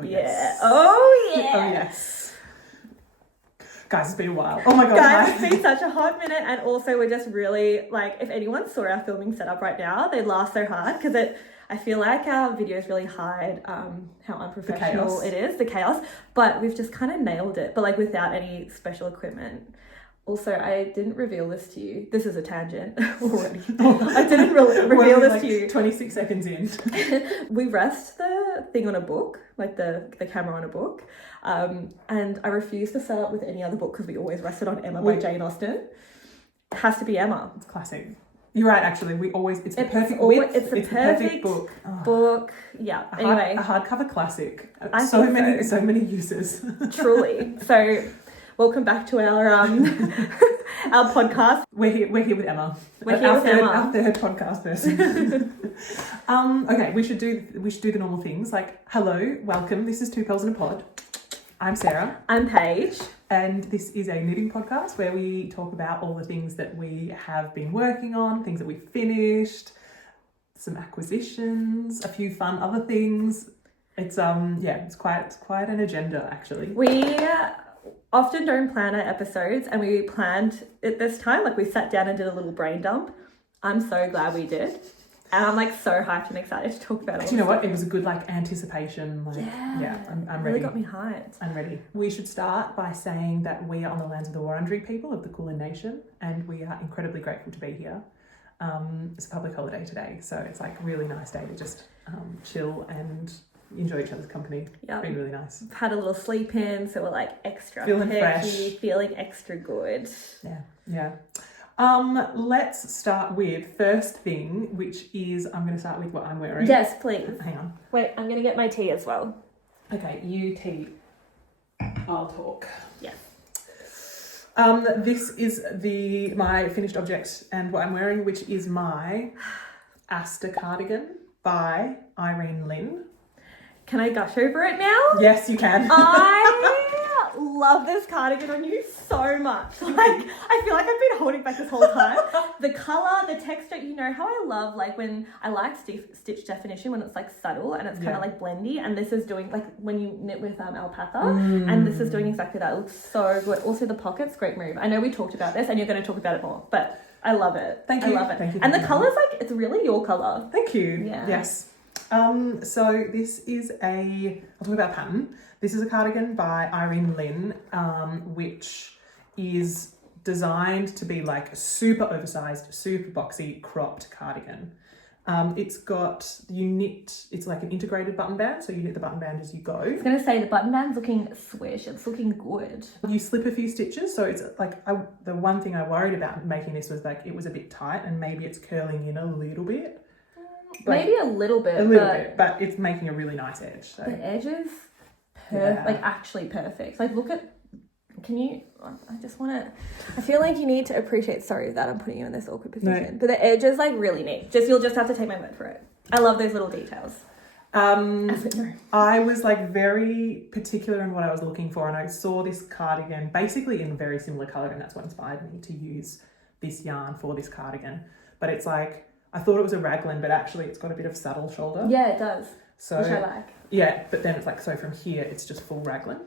Oh, Yeah. yes. Oh, yeah. Oh, yes. Guys, it's been a while. Oh, my God. Guys, it's been such a hot minute. And also, we're just really, like, if anyone saw our filming setup right now, they'd laugh so hard because I feel like our videos really hide how unprofessional it is, the chaos. But we've just kind of nailed it, but, like, without any special equipment. Also, I didn't reveal this to you. This is a tangent already. I didn't reveal this to you. 26 seconds in. We rest the thing on a book, like the camera on a book. And I refuse to set up with any other book because we always rest it on Emma by Jane Austen. It has to be Emma. It's classic. You're right, actually. It's the perfect width. It's the perfect book. Book. Yeah. Anyway. A hardcover classic. So many uses. Truly. So welcome back to our our podcast. We're here with Emma. Our third podcast person. Okay, we should do the normal things like hello, welcome. This is Two Pearls in a Pod. I'm Sarah. I'm Paige. And this is a knitting podcast where we talk about all the things that we have been working on, things that we finished, some acquisitions, a few fun other things. It's it's quite an agenda actually. We often don't plan our episodes, and we planned it this time. Like, we sat down and did a little brain dump. I'm so glad we did. And I'm like so hyped and excited to talk about it. Do you know what? It was a good anticipation. I'm ready. Really got me hyped. I'm ready. We should start by saying that we are on the lands of the Wurundjeri people of the Kulin Nation, and we are incredibly grateful to be here. It's a public holiday today, so it's like a really nice day to just chill and enjoy each other's company. Yeah, it's been really nice. Had a little sleep in, so we're like extra feeling perky, fresh, feeling extra good. Yeah. Let's start with first thing, which is I'm going to start with what I'm wearing. Yes, please. Hang on. Wait, I'm going to get my tea as well. Okay, you tea. I'll talk. Yeah. This is my finished object and what I'm wearing, which is my Aster cardigan by Irene Lynn. Can I gush over it now? Yes, you can. I love this cardigan on you so much. Like, I feel like I've been holding back this whole time. The colour, the texture, you know how I love, like, when I like stitch definition when it's like subtle and it's kind of like blendy, and this is doing like when you knit with alpaca, and this is doing exactly that. It looks so good. Also the pockets, great move. I know we talked about this and you're going to talk about it more, but I love it. Thank you. I love it. Thank you. And the colour's like, it's really your colour. Thank you. Yeah. Yes. So this is I'll talk about pattern. This is a cardigan by Irene Lynn, which is designed to be like a super oversized, super boxy, cropped cardigan. It's like an integrated button band, so you knit the button band as you go. I was going to say the button band's looking swish, it's looking good. You slip a few stitches, so it's like, the one thing I worried about making this was like, it was a bit tight and maybe it's curling in a little bit. Maybe a little bit. But it's making a really nice edge. So. The edge is actually perfect. Like, look at, I feel like you need to appreciate, sorry that I'm putting you in this awkward position, but the edge is like really neat. You'll just have to take my word for it. I love those little details. I was like very particular in what I was looking for, and I saw this cardigan basically in a very similar colour, and that's what inspired me to use this yarn for this cardigan. But it's like, I thought it was a raglan, but actually it's got a bit of saddle shoulder. Yeah, it does. So, which I like. Yeah, but then it's like, so from here, it's just full raglan.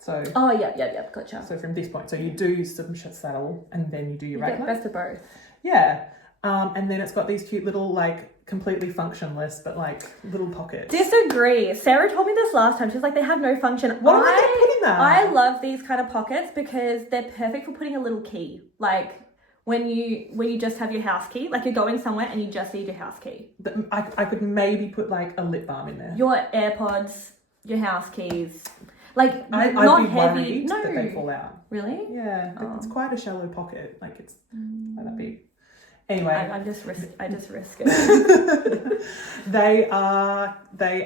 So. Oh, yeah, gotcha. So from this point, so you do some saddle and then you do your raglan. Best of both. Yeah. And then it's got these cute little, like, completely functionless, but like little pockets. Disagree. Sarah told me this last time. She's like, they have no function. Why are they putting that? I love these kind of pockets because they're perfect for putting a little key. Like, when you just have your house key, like you're going somewhere and you just need your house key. I could maybe put like a lip balm in there. Your AirPods, your house keys, like I'd not be heavy. Worried no, that they fall out. Really? Yeah, It's quite a shallow pocket. Like it's like that big. Anyway, I just risk it. I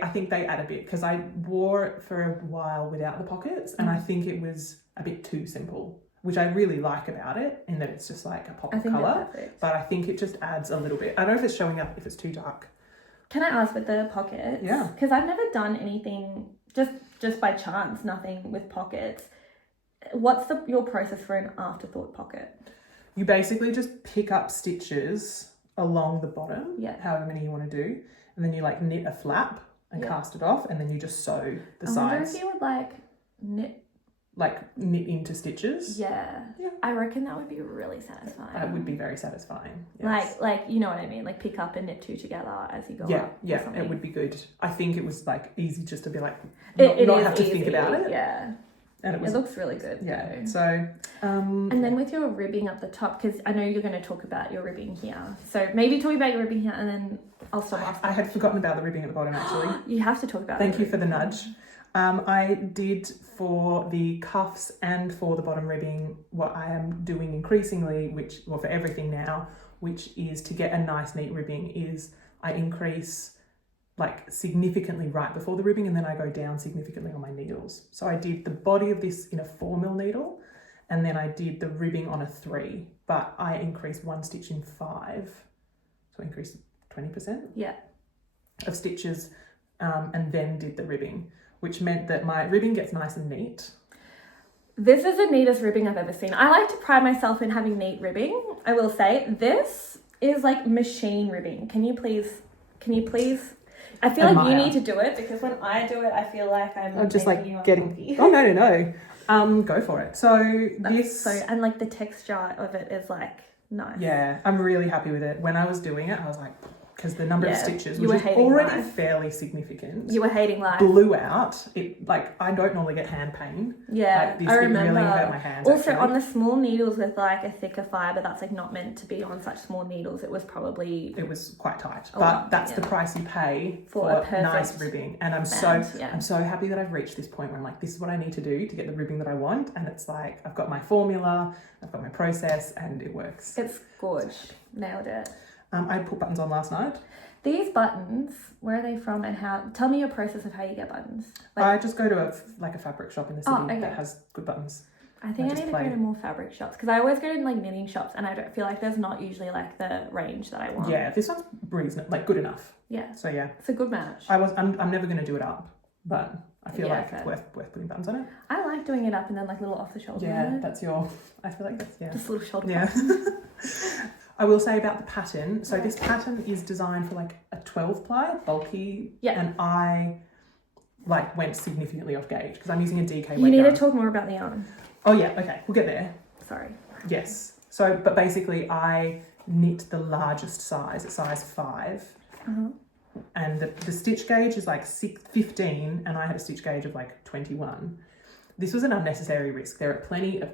think they add a bit because I wore it for a while without the pockets, and I think it was a bit too simple, which I really like about it, in that it's just like a pop of colour. But I think it just adds a little bit. I don't know if it's showing up if it's too dark. Can I ask with the pockets? Yeah. Because I've never done anything just by chance, nothing with pockets. What's your process for an afterthought pocket? You basically just pick up stitches along the bottom, yeah, however many you want to do, and then you like knit a flap and cast it off, and then you just sew the I wonder sides. if you would like knit into stitches. Yeah. I reckon that would be really satisfying. That would be very satisfying. Yes. Like you know what I mean? Like pick up and knit two together as you go up. Yeah, it would be good. I think it was like easy just to be like it not is have to easy. think about it. Yeah. And it looks really good. Yeah. Though. So and then with your ribbing up the top, because I know you're going to talk about your ribbing here. So maybe talk about your ribbing here and then I'll stop after. I had forgotten about the ribbing at the bottom actually. You have to talk about Thank you for the nudge. I did for the cuffs and for the bottom ribbing what I am doing increasingly, for everything now, which is to get a nice neat ribbing is I increase like significantly right before the ribbing and then I go down significantly on my needles. So I did the body of this in a 4mm needle and then I did the ribbing on a 3, but I increased 1 stitch in 5. So I increased 20% of stitches and then did the ribbing, which meant that my ribbing gets nice and neat. This is the neatest ribbing I've ever seen. I like to pride myself in having neat ribbing. I will say this is like machine ribbing. Can you please? I feel like you need to do it because when I do it, I feel like I'm just like you getting. Oh no. Go for it. So and like the texture of it is like nice. Yeah, I'm really happy with it. When I was doing it, I was like, because the number of stitches, which is already fairly significant, you were hating life. Blew out. It like I don't normally get hand pain. Yeah, this, I remember. It really hurt my hands. Also, on the small needles with like a thicker fibre, that's like not meant to be on such small needles. It was quite tight, but that's the price you pay for nice ribbing. And I'm so happy that I've reached this point where I'm like, this is what I need to do to get the ribbing that I want. And it's like I've got my formula, I've got my process, and it works. It's gorgeous. Nailed it. I put buttons on last night. These buttons, where are they from and how? Tell me your process of how you get buttons. I just go to a fabric shop in the city that has good buttons. I think I need to go to more fabric shops because I always go to like knitting shops and I don't feel like there's not usually like the range that I want. Yeah, this one's reasonable, like good enough. Yeah. So yeah, it's a good match. I'm never going to do it up, but I feel like it's worth putting buttons on it. I like doing it up and then like little off the shoulder. Yeah, I feel like that's just little shoulder. Yeah. I will say about the pattern. So this pattern is designed for like a 12 ply, bulky. Yeah. And I like went significantly off gauge because I'm using a DK weight. You need to talk more about the yarn. Oh yeah, okay, we'll get there. Sorry. Yes. So, but basically I knit the largest size, at size 5. And the stitch gauge is like 15 and I had a stitch gauge of like 21. This was an unnecessary risk. There are plenty of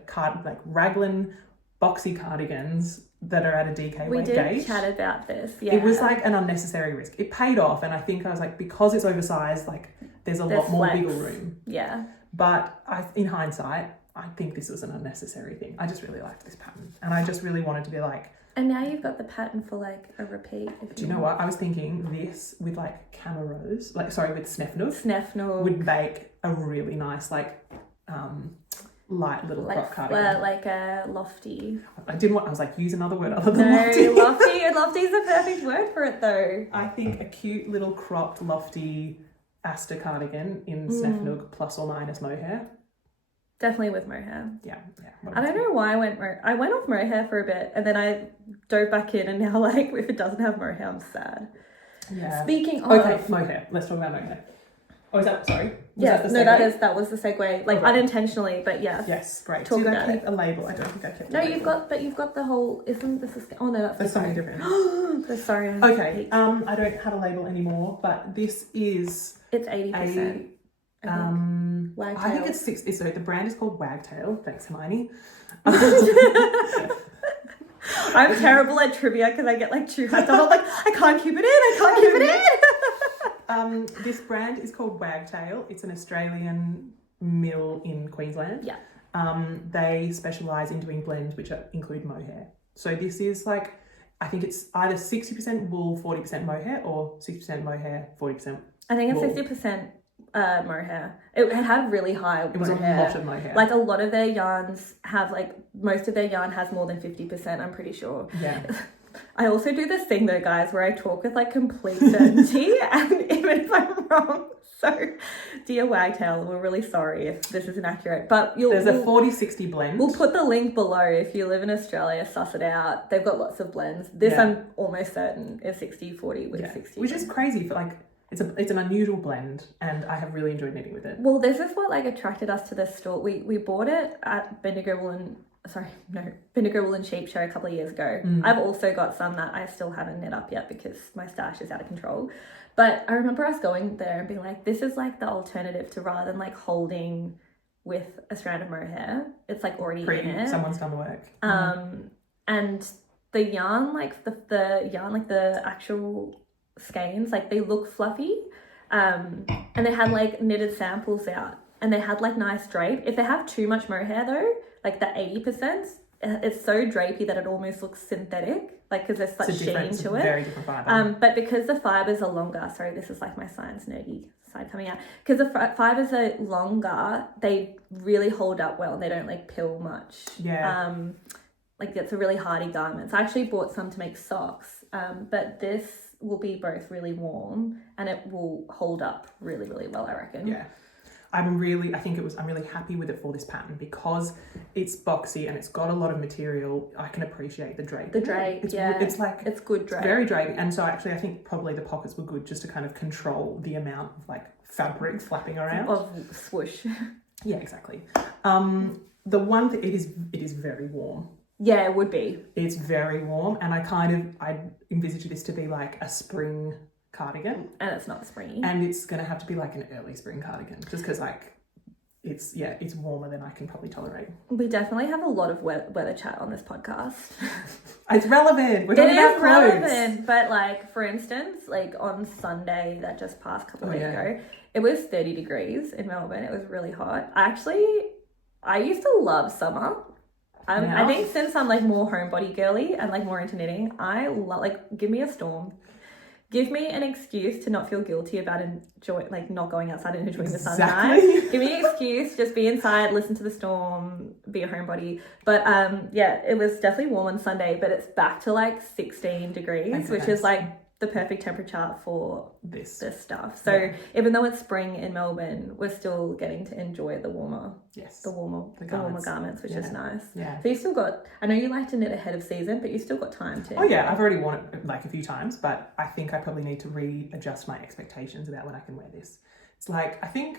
raglan boxy cardigans that are at a DK weight gauge. We did chat about this, yeah. It was like an unnecessary risk. It paid off and I think I was like, because it's oversized, like there's a lot more wiggle room. Yeah. But in hindsight, I think this was an unnecessary thing. I just really liked this pattern and I just really wanted to be like... And now you've got the pattern for like a repeat. Do you know what? I was thinking this with like Camerose, with Snefnug. Snefnug. Would make a really nice light little crop cardigan. Like a lofty. I was like, use another word other than lofty. Lofty is the perfect word for it though. I think a cute little cropped lofty Aster cardigan in Snefnug plus or minus mohair. Definitely with mohair. Yeah. I don't know why I went off mohair for a bit and then I dove back in and now like if it doesn't have mohair, I'm sad. Yeah. Speaking of... Okay, mohair. Let's talk about mohair. Oh, is that... Sorry. That was the segue. Like unintentionally, but yeah. Yes, great. Did I keep a label? I don't think I kept a label. You've got the whole... Isn't this... Oh no, that's... There's something different. So sorry. Okay, I don't have a label anymore, but this is... It's 80%. Wagtail. I think it's 6. So the brand is called Wagtail. Thanks, Hermione. I'm terrible at trivia because I get like too hyped. I'm like, I can't keep it in. This brand is called Wagtail. It's an Australian mill in Queensland. Yeah. They specialise in doing blends which include mohair. So this is like, I think it's either 60% wool, 40% mohair, or 60% mohair, 40%. I think it's 60%. Mohair. It had really high mohair. It was a lot of mohair. Like a lot of their yarns have most of their yarn has more than 50%, I'm pretty sure. Yeah. I also do this thing though, guys, where I talk with like complete certainty and even if I'm wrong. So, dear Wagtail, we're really sorry if this isn't accurate. But there's a 40-60 blend. We'll put the link below if you live in Australia, suss it out. They've got lots of blends. This I'm almost certain is 60-40 with 60. Which is crazy for like it's an unusual blend, and I have really enjoyed knitting with it. Well, this is what like attracted us to this store. We bought it at Vinegar Wool and Sheep Show a couple of years ago. I've also got some that I still haven't knit up yet because my stash is out of control. But I remember us going there and being like, this is like the alternative to, rather than like holding with a strand of mohair, it's like already in it. Someone's done the work. And the yarn, like the yarn, like the actual skeins, like they look fluffy. And they had like knitted samples out, and they had like nice drape. If they have too much mohair though, like the 80%, it's so drapey that it almost looks synthetic, like because there's such sheen to it. Very different fibre. But because the fibres are longer, sorry, this is like my science nerdy side coming out. Because the fibres are longer, they really hold up well and they don't like pill much. Yeah. Like it's a really hardy garment. So I actually bought some to make socks, but this will be both really warm and it will hold up really, really well, I reckon. Yeah. I'm really happy with it for this pattern because it's boxy and it's got a lot of material. I can appreciate the drape. The drape, it's like it's good drape. It's very drapey, and so actually I think probably the pockets were good just to kind of control the amount of like fabric flapping around. Of swoosh. Yeah, exactly. The one thing, it is very warm. Yeah, it would be. It's very warm, and I envisage this to be like a spring cardigan, and it's not springy, and it's gonna have to be like an early spring cardigan just because like it's warmer than I can probably tolerate. We definitely have a lot of weather chat on this podcast. It's relevant. We're talking about clothes. Relevant, but like for instance, like on Sunday that just passed a couple of days ago, it was 30 degrees in Melbourne. It was really hot. I used to love summer. I think since I'm like more homebody girly and like more into knitting, I love, like, give me a storm. Give me an excuse to not feel guilty about not going outside and enjoying the sunshine. Give me an excuse, just be inside, listen to the storm, be a homebody. But it was definitely warm on Sunday, but it's back to like 16 degrees, which is like the perfect temperature for this stuff. So even though it's spring in Melbourne, we're still getting to enjoy the warmer garments, which is nice. Yeah. So you still got, I know you like to knit ahead of season, but you still got time to. Oh yeah, I've already worn it like a few times, but I think I probably need to readjust my expectations about when I can wear this. It's like, I think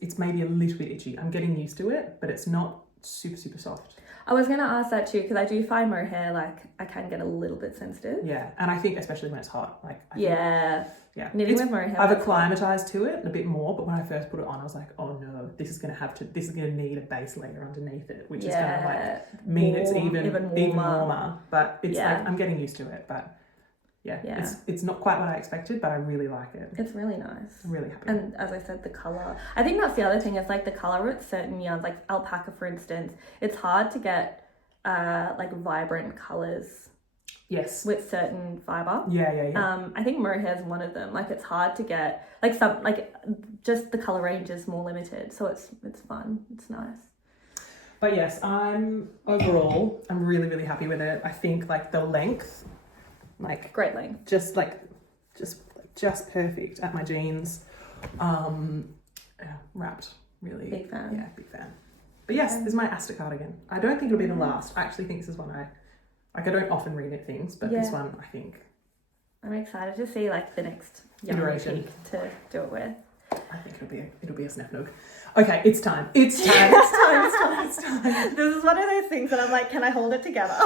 it's maybe a little bit itchy. I'm getting used to it, but it's not super, super soft. I was going to ask that too, because I do find mohair, like, I can get a little bit sensitive. Yeah, and I think especially when it's hot. Knitting with mohair. I've acclimatized to it a bit more, but when I first put it on, I was like, oh no, this is going to need a base layer underneath it, which is going to like mean it's even warmer. But it's like, I'm getting used to it, but it's not quite what I expected, but I really like it. It's really nice. I'm really happy. And as I said, the colour. I think that's the other thing, is like the colour with certain yarns, like alpaca for instance, it's hard to get like vibrant colours. Yes. With certain fibre. Yeah. I think mohair is one of them. Like it's hard to get, like some, like just the colour range is more limited. So it's fun. It's nice. But yes, I'm really, really happy with it. I think like the length, like great length, just perfect at my jeans. Wrapped, really. Big fan. Yeah, big fan. But yes, this is my Asta cardigan. I don't think it'll be the last. I actually think this is one I don't often reknit things, but this one I think. I'm excited to see like the next iteration to do it with. I think it'll be a snap nook. Okay, it's time. It's time. This is one of those things that I'm like, can I hold it together?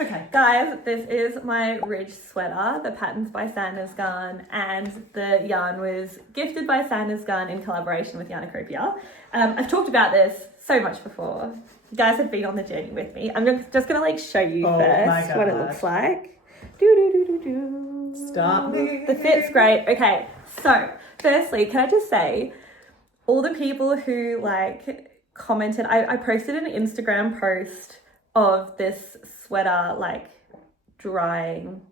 Okay. Guys, this is my Ridge sweater. The pattern's by Sandnes Garn, and the yarn was gifted by Sandnes Garn in collaboration with Yarniecopia. I've talked about this so much before. You guys have been on the journey with me. I'm just gonna like show you first what it looks like. Stop me. The fit's great. Okay, so firstly, can I just say, all the people who like commented, I posted an Instagram post of this sweater like drying.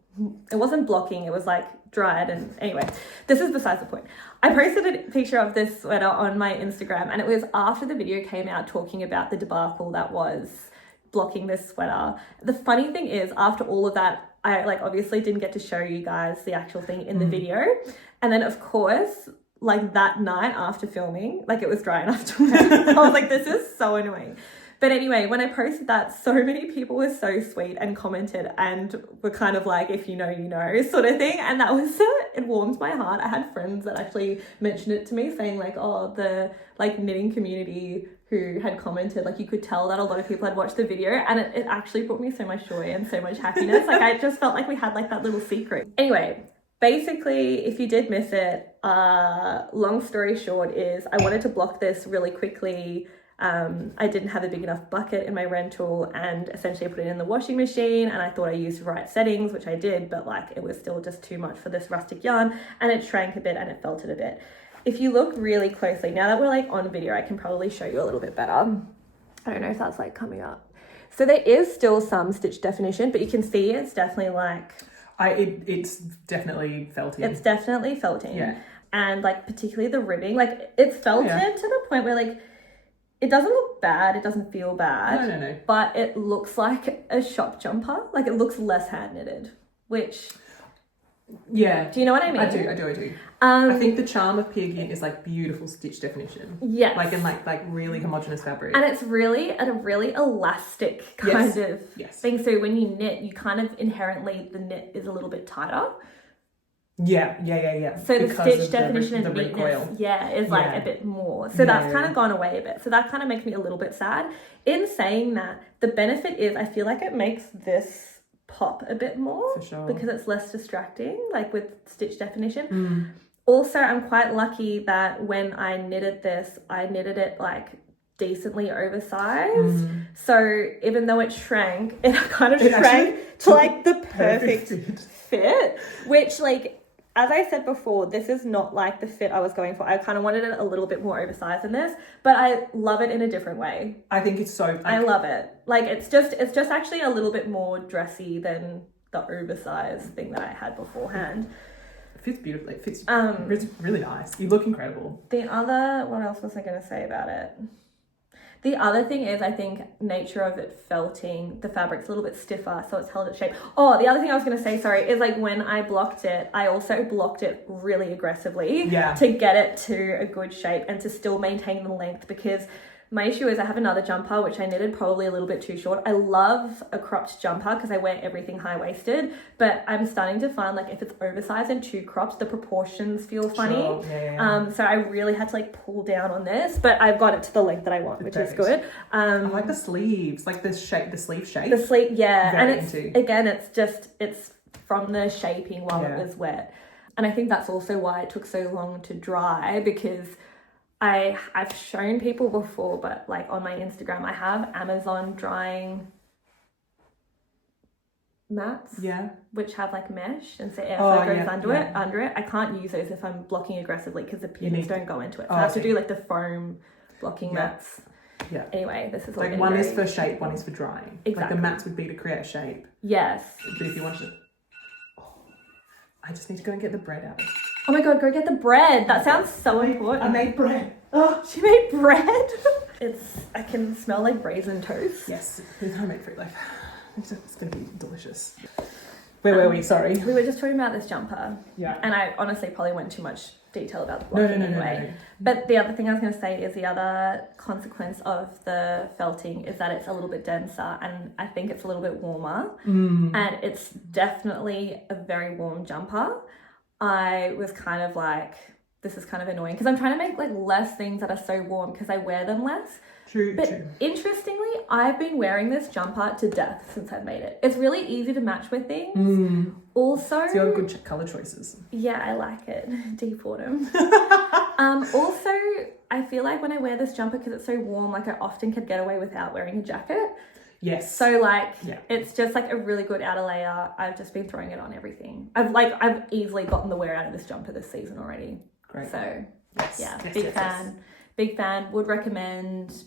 It wasn't blocking, it was like dried, and anyway, this is besides the point. I posted a picture of this sweater on my Instagram, and it was after the video came out talking about the debacle that was blocking this sweater. The funny thing is, after all of that, I like obviously didn't get to show you guys the actual thing in the video, and then of course like that night after filming, like it was dry enough to wear. I was like, this is so annoying. But anyway, when I posted that, so many people were so sweet and commented and were kind of like, if you know, you know, sort of thing. And that was, it warmed my heart. I had friends that actually mentioned it to me saying like, oh, the like knitting community who had commented, like you could tell that a lot of people had watched the video, and it actually brought me so much joy and so much happiness. Like I just felt like we had like that little secret. Anyway, basically, if you did miss it, long story short is I wanted to block this really quickly. I didn't have a big enough bucket in my rental, and essentially I put it in the washing machine, and I thought I used the right settings, which I did, but like it was still just too much for this rustic yarn, and it shrank a bit and it felted a bit. If you look really closely, now that we're like on video, I can probably show you a little bit better. I don't know if that's like coming up. So there is still some stitch definition, but you can see it's definitely like... It's definitely felting. It's definitely felting. Yeah. And like particularly the ribbing, like it's felted to the point where like it doesn't look bad, it doesn't feel bad. No. But it looks like a shop jumper. Like it looks less hand knitted, which... Yeah. Do you know what I mean? I do. I think the charm of Gynt is like beautiful stitch definition. Yes. Like in like really homogeneous fabric. And it's really at a really elastic kind of thing. So when you knit, you kind of inherently, the knit is a little bit tighter. Yeah. So the stitch definition and neatness, is like a bit more. So that's kind of gone away a bit. So that kind of makes me a little bit sad. In saying that, the benefit is I feel like it makes this pop a bit more. For sure. Because it's less distracting, like with stitch definition. Also, I'm quite lucky that when I knitted this, I knitted it like decently oversized. So even though it shrank, it kind of shrank to like the perfect fit, which like, as I said before, this is not like the fit I was going for. I kind of wanted it a little bit more oversized than this, but I love it in a different way. I think it's so... I love it. Like it's just actually a little bit more dressy than the oversized thing that I had beforehand. It fits beautifully. It fits it's really nice. You look incredible. What else was I going to say about it? The other thing is, I think nature of it felting, the fabric's a little bit stiffer, so it's held its shape. Oh, the other thing I was going to say, sorry, is like when I blocked it, I also blocked it really aggressively to get it to a good shape and to still maintain the length, because my issue is I have another jumper, which I knitted probably a little bit too short. I love a cropped jumper because I wear everything high-waisted, but I'm starting to find like if it's oversized and too cropped, the proportions feel funny. Sure. Yeah. So I really had to like pull down on this, but I've got it to the length that I want, which is good. I like the sleeves, like the sleeve shape. The sleeve, yeah. Very and it's from the shaping while it was wet. And I think that's also why it took so long to dry, because I've shown people before, but like on my Instagram, I have Amazon drying mats, which have like mesh, and so airflow goes under it. I can't use those if I'm blocking aggressively because the pins don't go into it. So I have to do like the foam blocking mats. Yeah. Anyway, this is like one is for shape, one is for drying. Exactly. Like the mats would be to create a shape. Yes. But if you want to, I just need to go and get the bread out. Oh my God, go get the bread. That sounds so important. I made bread. Oh, she made bread? I can smell like raisin toast. Yes, with homemade fruit loaf. It's going to be delicious. Where were we? Sorry. We were just talking about this jumper. Yeah. And I honestly probably went too much detail about the blocking anyway. No. But the other thing I was going to say is the other consequence of the felting is that it's a little bit denser, and I think it's a little bit warmer. And it's definitely a very warm jumper. I was kind of like, this is kind of annoying because I'm trying to make like less things that are so warm because I wear them less. True. Interestingly, I've been wearing this jumper to death since I've made it. It's really easy to match with things. Also, so you have good colour choices. Yeah, I like it. Deep autumn. Also, I feel like when I wear this jumper, because it's so warm, like I often could get away without wearing a jacket. Yes. So like, it's just like a really good outer layer. I've just been throwing it on everything. I've easily gotten the wear out of this jumper this season already. Great. So yes. Big fan. Would recommend.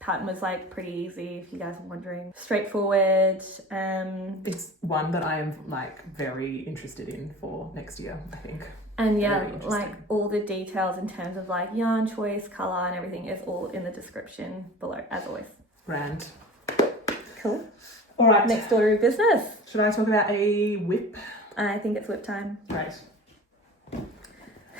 Pattern was like pretty easy if you guys are wondering. Straightforward. It's one that I am like very interested in for next year, I think. And like all the details in terms of like yarn choice, colour and everything is all in the description below, as always. Grand. Cool. All right. Next order of business. Should I talk about a whip? I think it's whip time. Right.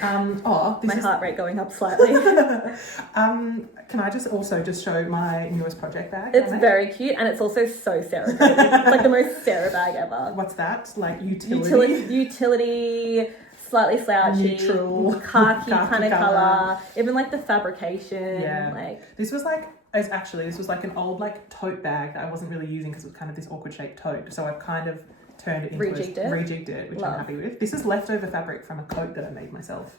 This My is heart rate going up slightly. Can I just show my newest project bag? It's very cute, and it's also so Sarah. It's like the most Sarah bag ever. What's that? Like utility, slightly slouchy, neutral, khaki kind of colour. Even like the fabrication. Yeah. Like this was like an old like tote bag that I wasn't really using because it was kind of this awkward shaped tote. So I've kind of turned it into rejigged it, which I'm happy with. This is leftover fabric from a coat that I made myself.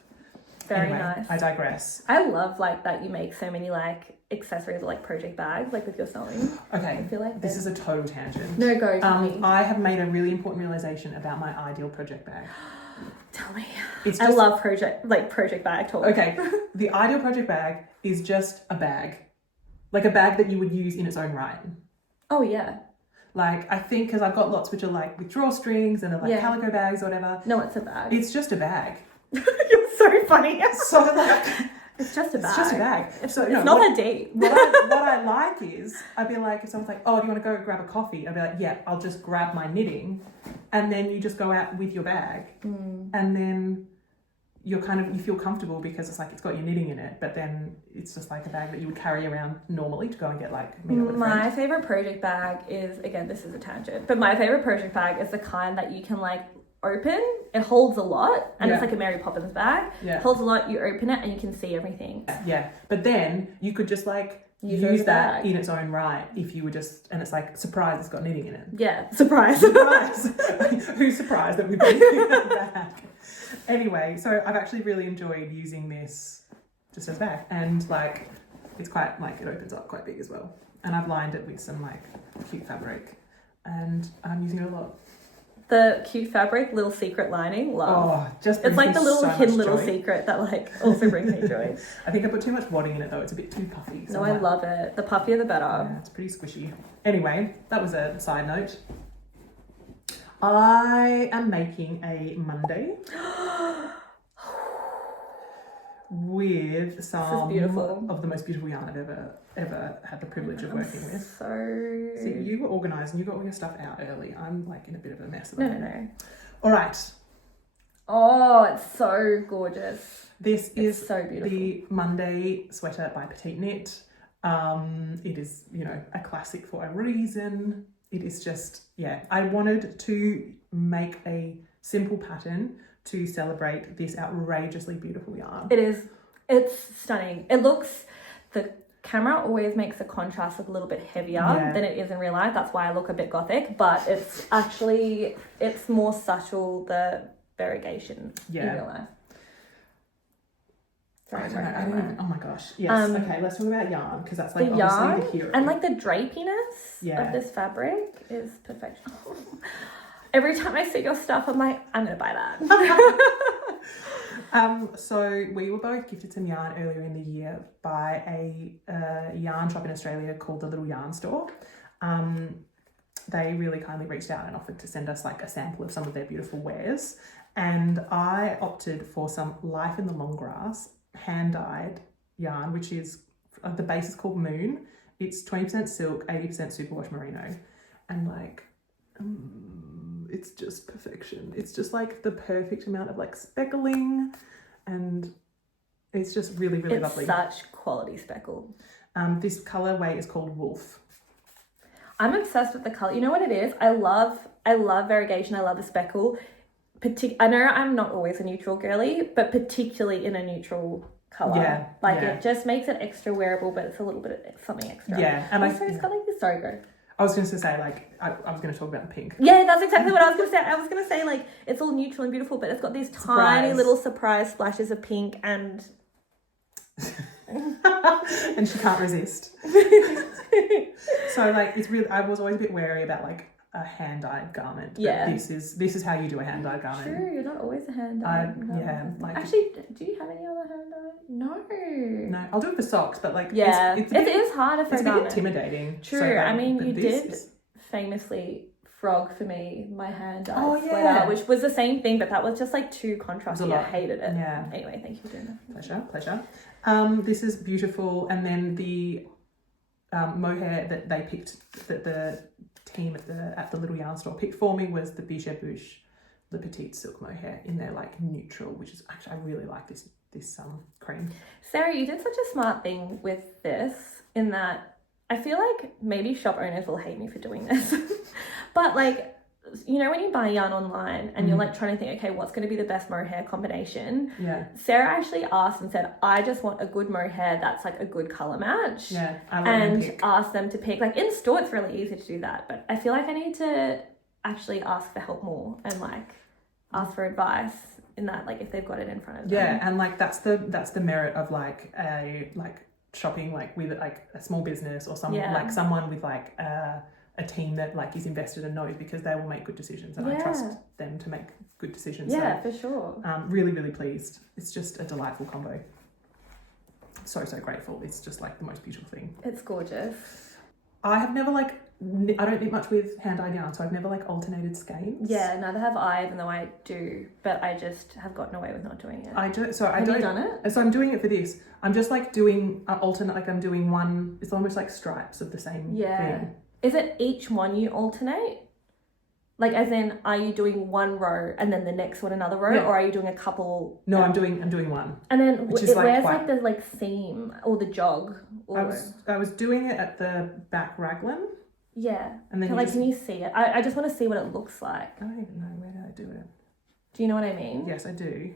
Very anyway, nice. I digress. I love like that you make so many like accessories or like project bags like with your sewing. Okay. I feel like this is a total tangent. No, go. Tell me. I have made a really important realization about my ideal project bag. Tell me. I love project bag talk. Okay. The ideal project bag is just a bag. Like a bag that you would use in its own right. Oh yeah. Like, I think, because I've got lots which are like with drawstrings and are like calico bags or whatever. No, it's a bag. It's just a bag. You're so funny. So like, it's just a bag. It's just a bag. It's not that deep. What I like is, I'd be like, if someone's like, oh, do you want to go grab a coffee? I'd be like, yeah, I'll just grab my knitting. And then you just go out with your bag. And then you feel comfortable because it's like it's got your knitting in it, but then it's just like a bag that you would carry around normally to go and get like meet up with a friend. My favorite project bag is, again, this is a tangent, but my favorite project bag is the kind that you can like open. It holds a lot, and it's like a Mary Poppins bag. Yeah. It holds a lot. You open it and you can see everything. Yeah, but then you could just like use that in its own right if you were just, and it's like, surprise, it's got knitting in it. Yeah, surprise. Who's surprised that we've been using that bag? Anyway, so I've actually really enjoyed using this just as a bag, and like it's quite like it opens up quite big as well, and I've lined it with some like cute fabric, and I'm using it a lot. The cute fabric, little secret lining, love. Oh, just it's like the little hidden little secret that like also brings me joy. I think I put too much wadding in it though. It's a bit too puffy. So no, I love it. The puffier the better. Yeah, it's pretty squishy. Anyway, that was a side note. I am making a Monday with some of the most beautiful yarn I've ever had the privilege of working with. So you were organised and you got all your stuff out early. I'm like in a bit of a mess. No. All right. Oh, it's so gorgeous. This is so beautiful. The Monday sweater by Petit Knit. It is, a classic for a reason. It is just, I wanted to make a simple pattern to celebrate this outrageously beautiful yarn. It is. It's stunning. The camera always makes the contrast look a little bit heavier than it is in real life. That's why I look a bit gothic, but it's more subtle, the variegation in real life. I don't even, oh my gosh. Yes. Okay, let's talk about yarn, because that's like the obviously yarn, the hero. And like the drapiness of this fabric is perfection. Every time I see your stuff, I'm like, I'm going to buy that. So we were both gifted some yarn earlier in the year by a yarn shop in Australia called the Little Yarn Store. They really kindly reached out and offered to send us like a sample of some of their beautiful wares. And I opted for some Life in the Long Grass hand-dyed yarn, which is, the base is called Moon. It's 20% silk, 80% superwash merino. And like, it's just perfection. It's just like the perfect amount of like speckling, and it's just really, really lovely. It's such quality speckle. This colorway is called Wolf. I'm obsessed with the color. You know what it is? I love variegation. I love the speckle. I know I'm not always a neutral girly, but particularly in a neutral color. It just makes it extra wearable, but it's a little bit of something extra. Yeah. And also, it's got like this, sorry, go. I was going to say, like, I was going to talk about the pink. Yeah, that's exactly what I was going to say. I was going to say, like, it's all neutral and beautiful, but it's got these tiny little surprise splashes of pink and... and she can't resist. So, like, it's really... I was always a bit wary about, like, a hand-dyed garment. But this is how you do a hand-dyed garment. True, you're not always a hand-dyed garment. Like... Actually, do you have any other hand-dyed? No, I'll do it for socks, but like... Yeah, it is harder for a garment. It's a bit intimidating. True, so, I mean, you did famously frog for me my hand-dyed sweater, which was the same thing, but that was just like too contrasty. I hated it. Yeah. Anyway, thank you for doing that. Pleasure. This is beautiful. And then the mohair that they picked, that the team at the Little Yarn Store picked for me, was the Bûches the Petit silk mohair in their like neutral, which is actually, I really like this cream. Sarah, you did such a smart thing with this in that I feel like maybe shop owners will hate me for doing this, but like, you know, when you buy yarn online and you're like trying to think, okay, what's going to be the best mohair combination? Yeah. Sarah actually asked and said, I just want a good mohair that's like a good color match. Yeah. And ask them to pick. Like in store, it's really easy to do that, but I feel like I need to actually ask for help more and like ask for advice in that, like if they've got it in front of them. Yeah, and like that's the merit of like shopping like with like a small business or someone with like a team that like is invested and knows, because they will make good decisions, and I trust them to make good decisions. Yeah, for sure. Really, really pleased. It's just a delightful combo. So grateful. It's just like the most beautiful thing. It's gorgeous. I have never I don't knit much with hand-dyed yarn, so I've never like alternated skeins. Yeah, neither have I, even though I do, but I just have gotten away with not doing it. Have you done it? So I'm doing it for this. I'm just like doing alternate, like I'm doing one, it's almost like stripes of the same thing. Is it each one you alternate? Like as in, are you doing one row and then the next one another row, or are you doing a couple? No, I'm doing one. And then where's the like seam or the jog? Or... I was doing it at the back raglan. Yeah. And then can you see it? I just want to see what it looks like. I don't even know, where did I do it? Do you know what I mean? Yes, I do.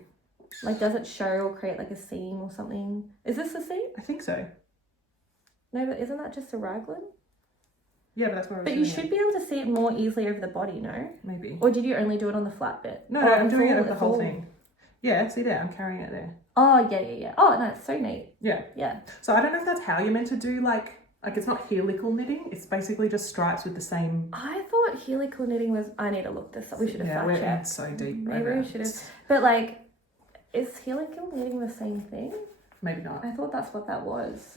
Like, does it show or create like a seam or something? Is this a seam? I think so. No, but isn't that just a raglan? Yeah, but that's where I was But you should be able to see it more easily over the body, no? Maybe. Or did you only do it on the flat bit? No, I'm doing it over the whole thing. Yeah, see there, I'm carrying it there. Oh, yeah. Oh, no, it's so neat. Yeah. Yeah. So I don't know if that's how you're meant to do like it's not helical knitting, it's basically just stripes with the same... I thought helical knitting was... I need to look this up. We should have fact checked. So deep. Maybe we should have. But like, is helical knitting the same thing? Maybe not. I thought that's what that was.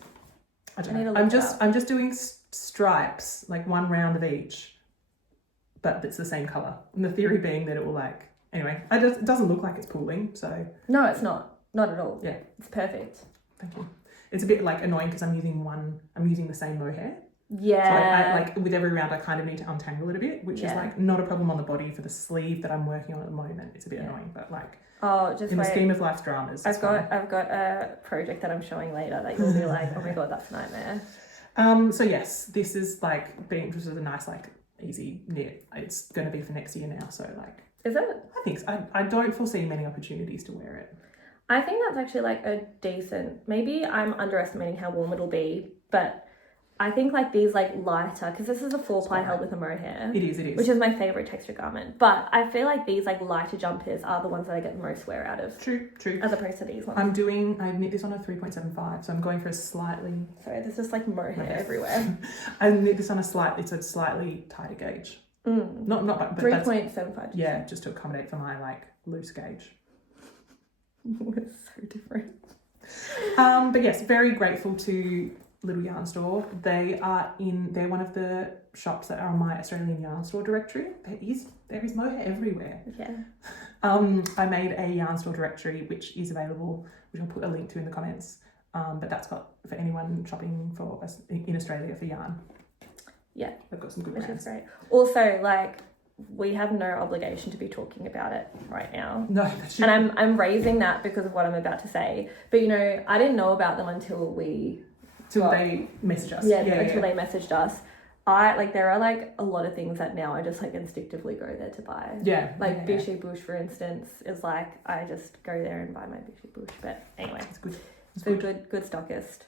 I don't know. I'm just doing stripes, like one round of each, but it's the same colour. And the theory being that it will like... Anyway, it doesn't look like it's pooling, so... No, it's not. Not at all. Yeah. It's perfect. Thank you. It's a bit like annoying because I'm using the same mohair. Yeah. So I like with every round I kind of need to untangle it a bit, which is like not a problem on the body. For the sleeve that I'm working on at the moment, it's a bit annoying, but like in the scheme of life's dramas, I've got a project that I'm showing later that you'll be like, oh my god, that's a nightmare. So yes, this is like just a nice like easy knit. It's going to be for next year now, so like. Is it? I think so. I don't foresee many opportunities to wear it. I think that's actually like a decent, maybe I'm underestimating how warm it'll be, but I think like these like lighter, because this is a 4-ply held with a mohair. It is. Which is my favourite texture garment. But I feel like these like lighter jumpers are the ones that I get the most wear out of. True. As opposed to these ones. I knit this on a 3.75, so I'm going for a slightly... Sorry, there's just like mohair everywhere. I knit this on a slightly tighter gauge. Not but 3.75. Yeah, just to accommodate for my like loose gauge. It's so different. But yes, very grateful to Little Yarn Store. They're one of the shops that are on my Australian Yarn Store directory. There is mohair everywhere. Yeah. I made a Yarn Store directory which is available, which I'll put a link to in the comments. But that's got for anyone shopping for us in Australia for yarn. Yeah. They've got some good brands. Which is great. Also, like, we have no obligation to be talking about it right now. No, and I'm raising that because of what I'm about to say. But you know, I didn't know about them until they messaged us. Until they messaged us. There are like a lot of things that now I just like instinctively go there to buy. Yeah. Like Biches Bûches, for instance, is like I just go there and buy my Biches Bûches. But anyway, it's good. Good stockist.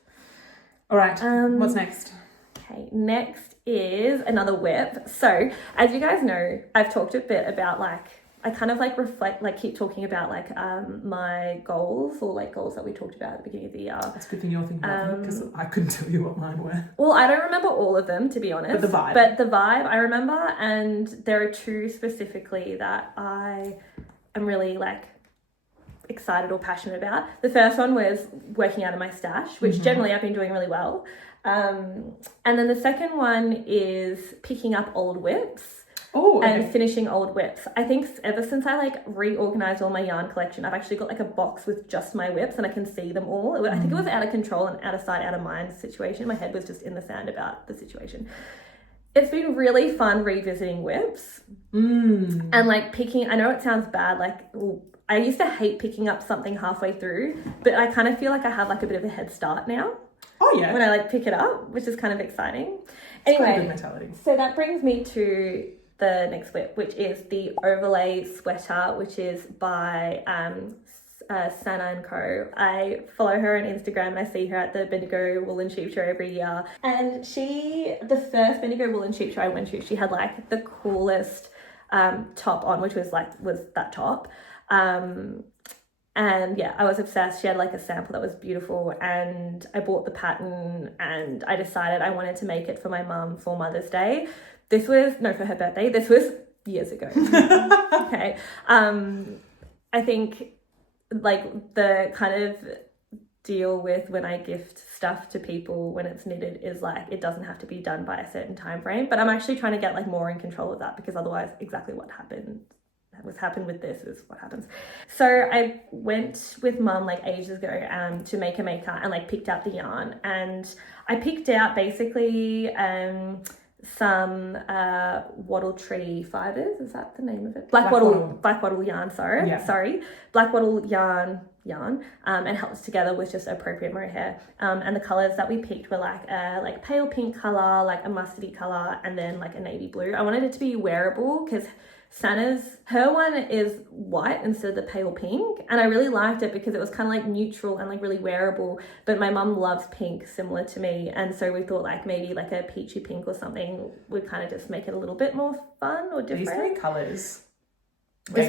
All right. What's next? Okay, next is another whip. So, as you guys know, I've talked a bit about I kind of keep talking about my goals or like goals that we talked about at the beginning of the year. That's a good thing you're thinking about because I couldn't tell you what mine were. Well, I don't remember all of them, to be honest. But the vibe I remember, and there are two specifically that I am really excited or passionate about. The first one was working out of my stash, which generally I've been doing really well. And then the second one is picking up old whips and finishing old whips. I think ever since I reorganized all my yarn collection, I've actually got a box with just my whips and I can see them all. I think it was out of control and out of sight, out of mind situation. My head was just in the sand about the situation. it's been really fun revisiting whips and like picking. I know it sounds bad, like I used to hate picking up something halfway through, but I kind of feel like I have like a bit of a head start now. Oh yeah. When I like pick it up, which is kind of exciting. It's quite a good mentality. So that brings me to the next whip, which is the overlay sweater, which is by Sana & Co. I follow her on Instagram and I see her at the Bendigo Wool and Sheep Show every year. And the first Bendigo Wool and Sheep Show I went to, she had like the coolest top on, which was that top. And yeah, I was obsessed. She had like a sample that was beautiful and I bought the pattern and I decided I wanted to make it for my mum for Mother's Day. For her birthday. This was years ago. Okay. I think like the kind of deal with when I gift stuff to people when it's knitted is like it doesn't have to be done by a certain time frame, but I'm actually trying to get like more in control of that because otherwise exactly what happened with this is what happens. So I went with mum like ages ago to make a maker and like picked out the yarn, and I picked out basically some wattle tree fibers. Is that the name of it? Black wattle yarn. Sorry, black wattle yarn, and helps together with just appropriate mohair. And the colors that we picked were like pale pink color, like a mustardy color, and then like a navy blue. I wanted it to be wearable because her one is white instead of the pale pink, and I really liked it because it was kind of like neutral and like really wearable, but my mum loves pink similar to me, and so we thought like maybe like a peachy pink or something would kind of just make it a little bit more fun or different. These three colours, we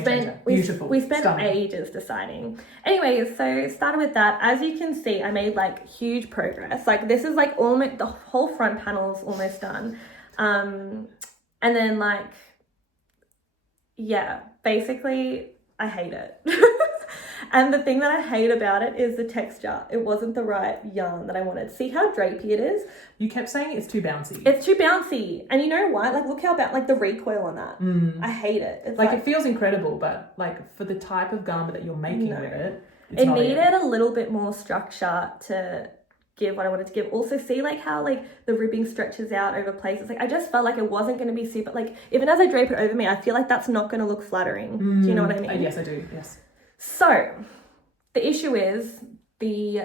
spent stunning. ages deciding. Anyway, so started with that. As you can see, I made like huge progress. Like this is like almost the whole front panel's almost done, and then like yeah, basically I hate it. And the thing that I hate about it is the texture. It wasn't the right yarn that I wanted. See how drapey it is? You kept saying it's too bouncy. It's too bouncy. And you know what? Like, look how like the recoil on that. I hate it. It's like it feels incredible, but like for the type of garment that you're making with it needed a little bit more structure to give what I wanted to give. Also, see like how like the ribbing stretches out over places. Like I just felt like it wasn't going to be super, like even as I drape it over me, I feel like that's not going to look flattering. Do you know what I mean? Yes, I do. Yes. So the issue is the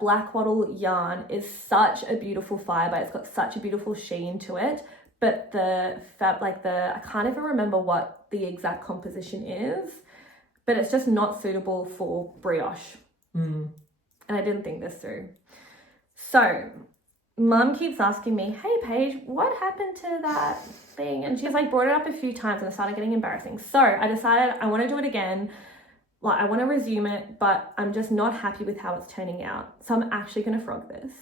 black wattle yarn is such a beautiful fiber. It's got such a beautiful sheen to it, but I can't even remember what the exact composition is, but it's just not suitable for brioche. And I didn't think this through. So mum keeps asking me, hey Paige, what happened to that thing? And she's like brought it up a few times and it started getting embarrassing. So I decided I want to do it again. Like I want to resume it, but I'm just not happy with how it's turning out. So I'm actually going to frog this,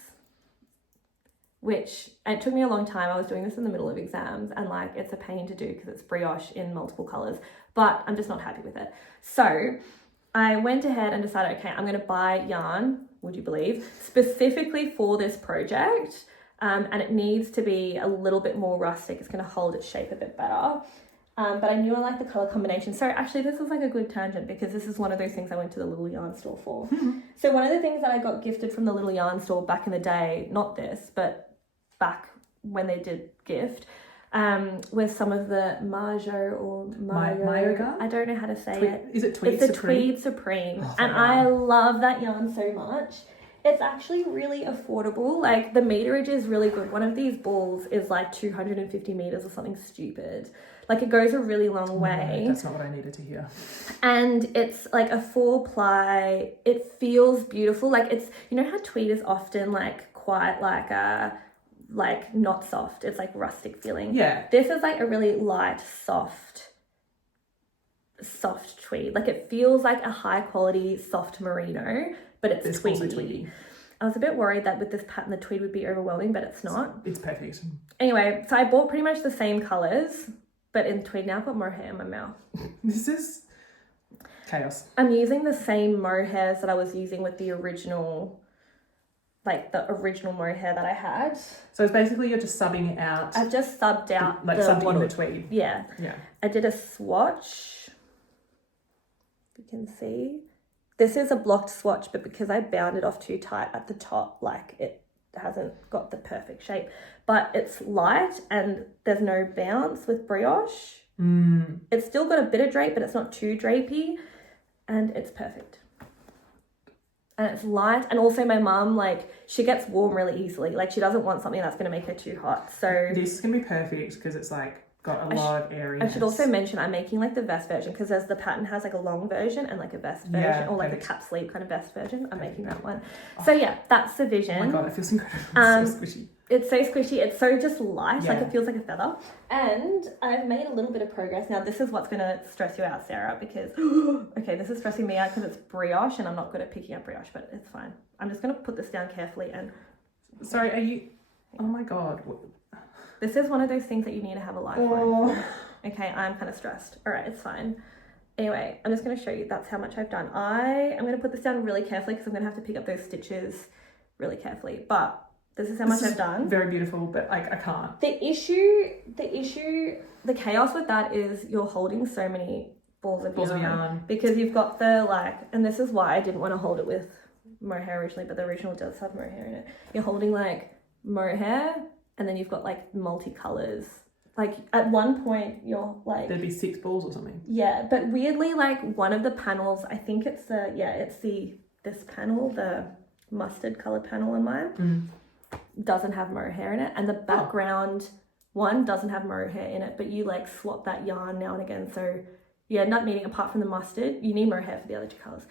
and it took me a long time. I was doing this in the middle of exams and like it's a pain to do because it's brioche in multiple colors, but I'm just not happy with it. So I went ahead and decided, okay, I'm going to buy yarn, would you believe, specifically for this project. And it needs to be a little bit more rustic. It's going to hold its shape a bit better. But I knew I liked the color combination. So actually this is like a good tangent because this is one of those things I went to the little yarn store for. So one of the things that I got gifted from the little yarn store back in the day, not this, but back when they did gift, with some of the Majo or Majo garn? I don't know how to say it. Is it Tweed It's Supreme? a Tweed Supreme. Oh, and I love that yarn so much. It's actually really affordable. Like the meterage is really good. One of these balls is like 250 meters or something stupid. Like it goes a really long way. No, that's not what I needed to hear. And it's like a 4-ply. It feels beautiful. Like it's, you know how tweed is often like quite like not soft. It's like rustic feeling. Yeah. This is like a really light, soft tweed. Like it feels like a high quality soft merino, but it's tweedy. Also tweedy. I was a bit worried that with this pattern the tweed would be overwhelming, but it's not. It's perfect. Anyway, so I bought pretty much the same colors, but in tweed. Now I've got mohair in my mouth. This is chaos. I'm using the same mohairs that I was using with the original, like the original mohair that I had. So it's basically you're just subbing it out. I've just subbed out like the subbed wattle. in the tweed. Yeah. Yeah. I did a swatch. You can see. This is a blocked swatch, but because I bound it off too tight at the top, like it hasn't got the perfect shape, but it's light and there's no bounce with brioche. It's still got a bit of drape, but it's not too drapey, and it's perfect. And it's light, and also my mum, like, she gets warm really easily. Like, she doesn't want something that's going to make her too hot. So this is going to be perfect because it's like got a lot of airiness. I should also mention I'm making like the vest version, because there's the pattern has like a long version and like a vest version, or like a cap sleeve kind of vest version. I'm making that one. So yeah, that's the vision. Oh my god, it feels incredible. It's so squishy. It's so squishy. It's so just light. Like, it feels like a feather. And I've made a little bit of progress. Now, this is what's going to stress you out, Sarah, because, okay, this is stressing me out because it's brioche and I'm not good at picking up brioche, but it's fine. I'm just going to put this down carefully and... Sorry, are you... Oh my god. This is one of those things that you need to have a lifeline. Okay, I'm kind of stressed. All right, it's fine. Anyway, I'm just going to show you. That's how much I've done. I am going to put this down really carefully because I'm going to have to pick up those stitches really carefully. But this is how much I've done. Very beautiful, but like I can't. The chaos with that is you're holding so many balls of yarn. Because you've got the like, and this is why I didn't want to hold it with Mohair originally, but the original does have Mohair in it. You're holding like Mohair, and then you've got like multicolors. Like at one point you're like, there'd be 6 balls or something. Yeah, but weirdly, like one of the panels, I think it's this panel, the mustard colored panel in mine, doesn't have Mohair in it, and the background one doesn't have Mohair in it, but you like swap that yarn now and again, so you end up needing, apart from the mustard, you need Mohair for the other 2 colors.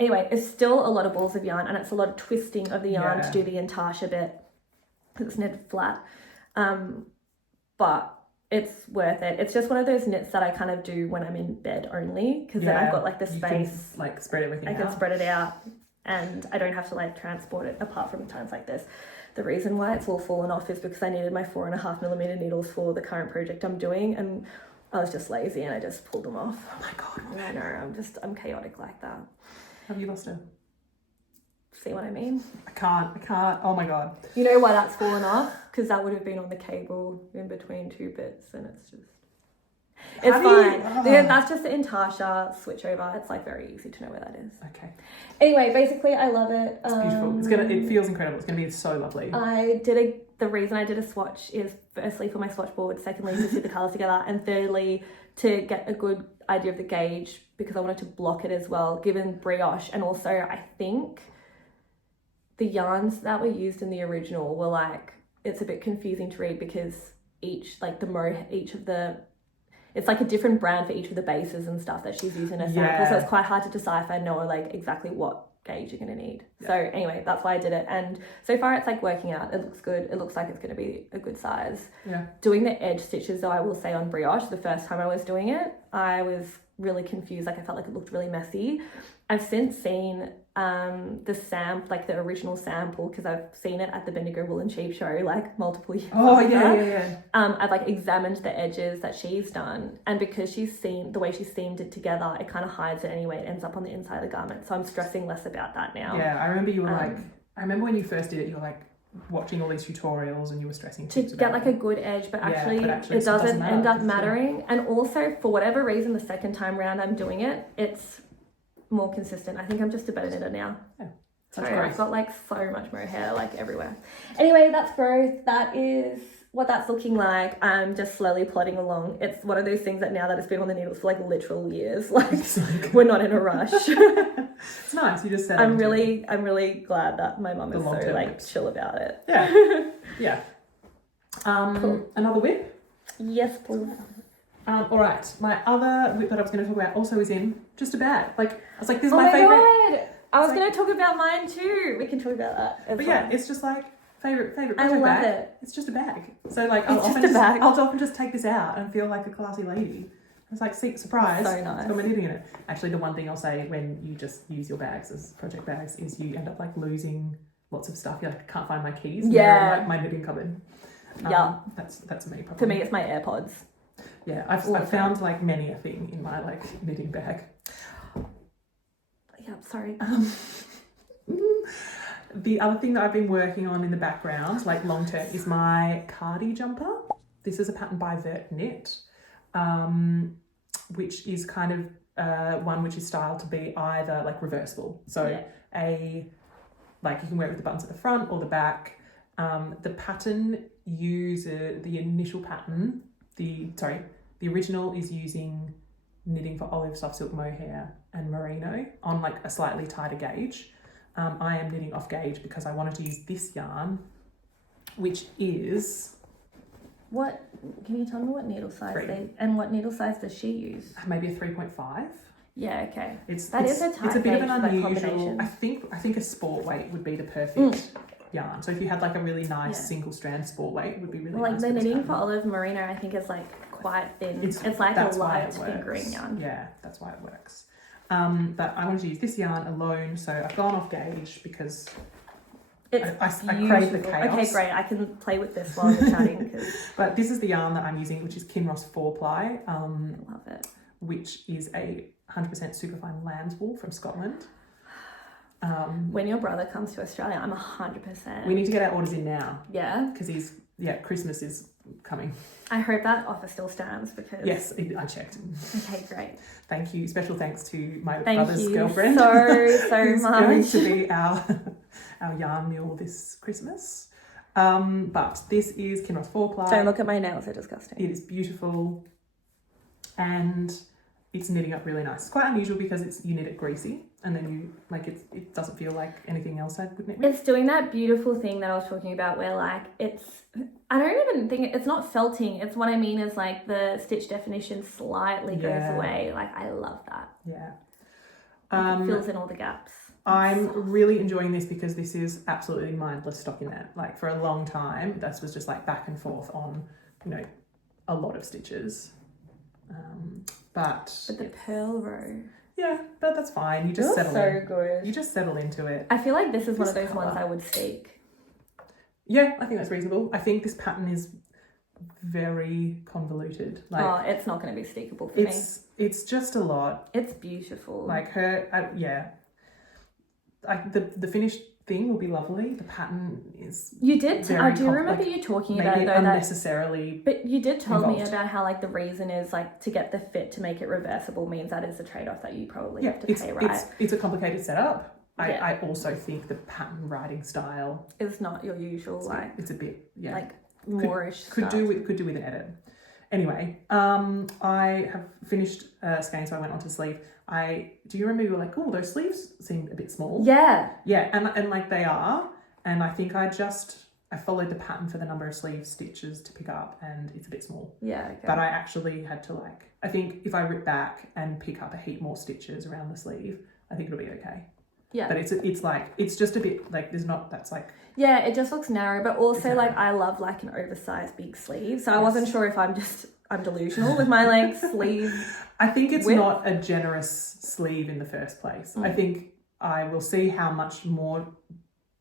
Anyway, it's still a lot of balls of yarn, and it's a lot of twisting of the yarn to do the intarsia bit because it's knitted flat, but it's worth it. It's just one of those knits that I kind of do when I'm in bed only, because then I've got like the space, can, like spread everything out. I can spread it out, and I don't have to like transport it, apart from times like this. The reason why it's all fallen off is because I needed my 4.5mm needles for the current project I'm doing, and I was just lazy and I just pulled them off. Oh my god. I know, I'm chaotic like that. Have you lost her? See what I mean? I can't. Oh my god. You know why that's fallen off? Because that would have been on the cable in between 2 bits, and it's just... It's fine. That's just the intarsia switch over. It's like very easy to know where that is. Okay. Anyway, basically I love it. It's beautiful. It feels incredible. It's gonna be so lovely. The reason I did a swatch is firstly for my swatch board, secondly to see the colours together, and thirdly to get a good idea of the gauge, because I wanted to block it as well, given brioche, and also I think the yarns that were used in the original were like, it's a bit confusing to read because it's like a different brand for each of the bases and stuff that she's using in a sample, so it's quite hard to decipher and know like exactly what gauge you're going to need. So anyway, that's why I did it, and so far it's like working out. It looks good. It looks like it's going to be a good size. Doing the edge stitches, though, I will say on brioche, the first time I was doing it, I was really confused. Like I felt like it looked really messy. I've since seen the original sample, because I've seen it at the Bendigo Wool and Sheep show like multiple years. I've like examined the edges that she's done, and because she's seen the way she's seamed it together, it kind of hides it anyway. It ends up on the inside of the garment, so I'm stressing less about that now. I remember you were I remember when you first did it, you were like watching all these tutorials and you were stressing to get like a good edge, but actually it doesn't end up mattering. And also, for whatever reason, the second time round I'm doing it, it's more consistent. I think I'm just a better knitter now. Sorry, I've got like so much Mohair like everywhere. Anyway, that's growth. That is what that's looking like. I'm just slowly plodding along. It's one of those things that now that it's been on the needles for like literal years, like we're not in a rush. It's nice. You just said I'm really glad that my mum is so like chill about it. Cool. Another whip? Yes, please. All right, my other whip that I was going to talk about also is in just a bag. Like, I was like, this is my favorite. God. I was going to talk about mine too. We can talk about that. But yeah, it's just like favorite project I love bag. it. It's just a bag. So like, I'll often just take this out and feel like a classy lady. It's like, surprise. So nice. It's got my knitting in it. Actually, the one thing I'll say when you just use your bags as project bags is you end up like losing lots of stuff. You're like, I can't find my keys. Yeah. Like my knitting cupboard. That's me. Probably. For me, it's my AirPods. Yeah, I've found like many a thing in my like knitting bag. Yeah, sorry. The other thing that I've been working on in the background, like long term, is my cardi jumper. This is a pattern by Vinrød, which is kind of one which is styled to be either like reversible. So you can wear it with the buttons at the front or the back. The pattern uses the initial pattern. The original is using knitting for olive, soft silk, mohair and merino on like a slightly tighter gauge. I am knitting off gauge because I wanted to use this yarn, which is... What, can you tell me what needle size 3. and what needle size does she use? Maybe a 3.5. Yeah, okay. It's a tight It's a bit of an gauge for that unusual... combination. I think a sport weight would be the perfect yarn. So if you had like a really nice single strand sport weight, it would be really like nice. the knitting for olive merino, I think is like quite thin. It's like a light fingering yarn. Yeah, that's why it works. But I wanted to use this yarn alone, so I've gone off gauge because I crave the chaos. Okay, great. I can play with this while you're chatting. But this is the yarn that I'm using, which is Kinross 4-ply. I love it. Which is a 100% superfine lamb's wool from Scotland. When your brother comes to Australia, I'm 100%. We need to get our orders in now. Yeah. Because Christmas is coming. I hope that offer still stands because... Yes, I checked. Okay, great. Thank you. Special thanks to my brother's girlfriend. so much. Going to be our yarn mule this Christmas. But this is Kinross 4-ply. Don't look at my nails, they're disgusting. It is beautiful. And it's knitting up really nice. It's quite unusual because you knit it greasy and then you like it doesn't feel like anything else I would knit with. It's doing that beautiful thing that I was talking about where like I don't even think it's not felting. It's what I mean is like the stitch definition slightly goes away. Like I love that. Yeah. It fills in all the gaps. I'm really enjoying this because this is absolutely mindless stockinette. Like for a long time, this was just like back and forth on, a lot of stitches. But the pearl row. Yeah, but that's fine. You just settle in. So good. You just settle into it. I feel like this is one of those ones I would steek. Yeah, I think that's reasonable. I think this pattern is very convoluted. Like, it's not going to be steekable for me. It's just a lot. It's beautiful. Like her, the finished thing will be lovely. The pattern is you did. I do remember you talking about it though, unnecessarily. But you did tell involved. me about how like the reason is like to get the fit to make it reversible means that is a trade-off that you probably have to pay, right? It's a complicated setup. I also think the pattern writing style is not your usual. It's a bit like Moorish. Could do with an edit. Anyway, I have finished skein, so I went on to sleeve. Do you remember you were like, oh, those sleeves seem a bit small? Yeah. Yeah, and like they are. And I think I followed the pattern for the number of sleeve stitches to pick up and it's a bit small. Yeah, okay. But I actually had to I think if I rip back and pick up a heap more stitches around the sleeve, I think it'll be okay. Yeah. But it's just a bit like yeah, it just looks narrow, but also like I love like an oversized big sleeve. So I wasn't sure if I'm delusional with my like sleeve. I think it's not a generous sleeve in the first place. I think I will see how much more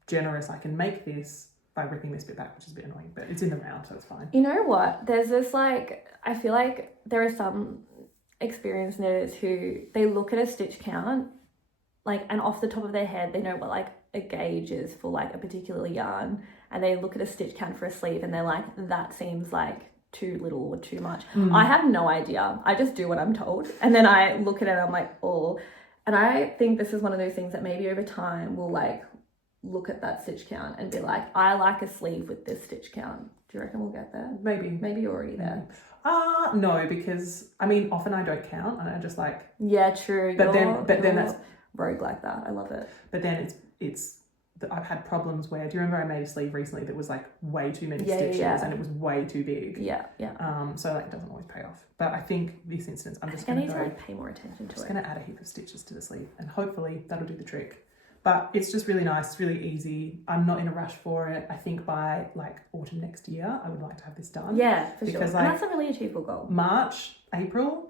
generous I can make this by ripping this bit back, which is a bit annoying, but it's in the round, so it's fine. You know what? There's this like, I feel like there are some experienced knitters who they look at a stitch count like, and off the top of their head, they know what like a gauge is for like a particular yarn, and they look at a stitch count for a sleeve and they're like, that seems like too little or too much. I have no idea. I just do what I'm told. And then I look at it and I'm like, oh. And I think this is one of those things that maybe over time we'll like look at that stitch count and be like, I like a sleeve with this stitch count. Do you reckon we'll get there? Maybe you're already there. No, because I mean, often I don't count and I just like... Yeah, true. But then that's... rogue like that. I love it. But then I've had problems where, do you remember I made a sleeve recently that was like way too many stitches and it was way too big? Yeah. So like it doesn't always pay off. But I think this instance I'm just going to like pay more attention to it. Just going to add a heap of stitches to the sleeve and hopefully that'll do the trick. But it's just really nice, it's really easy. I'm not in a rush for it. I think by like autumn next year, I would like to have this done. Yeah, for sure. Like, and that's a really achievable goal. March, April,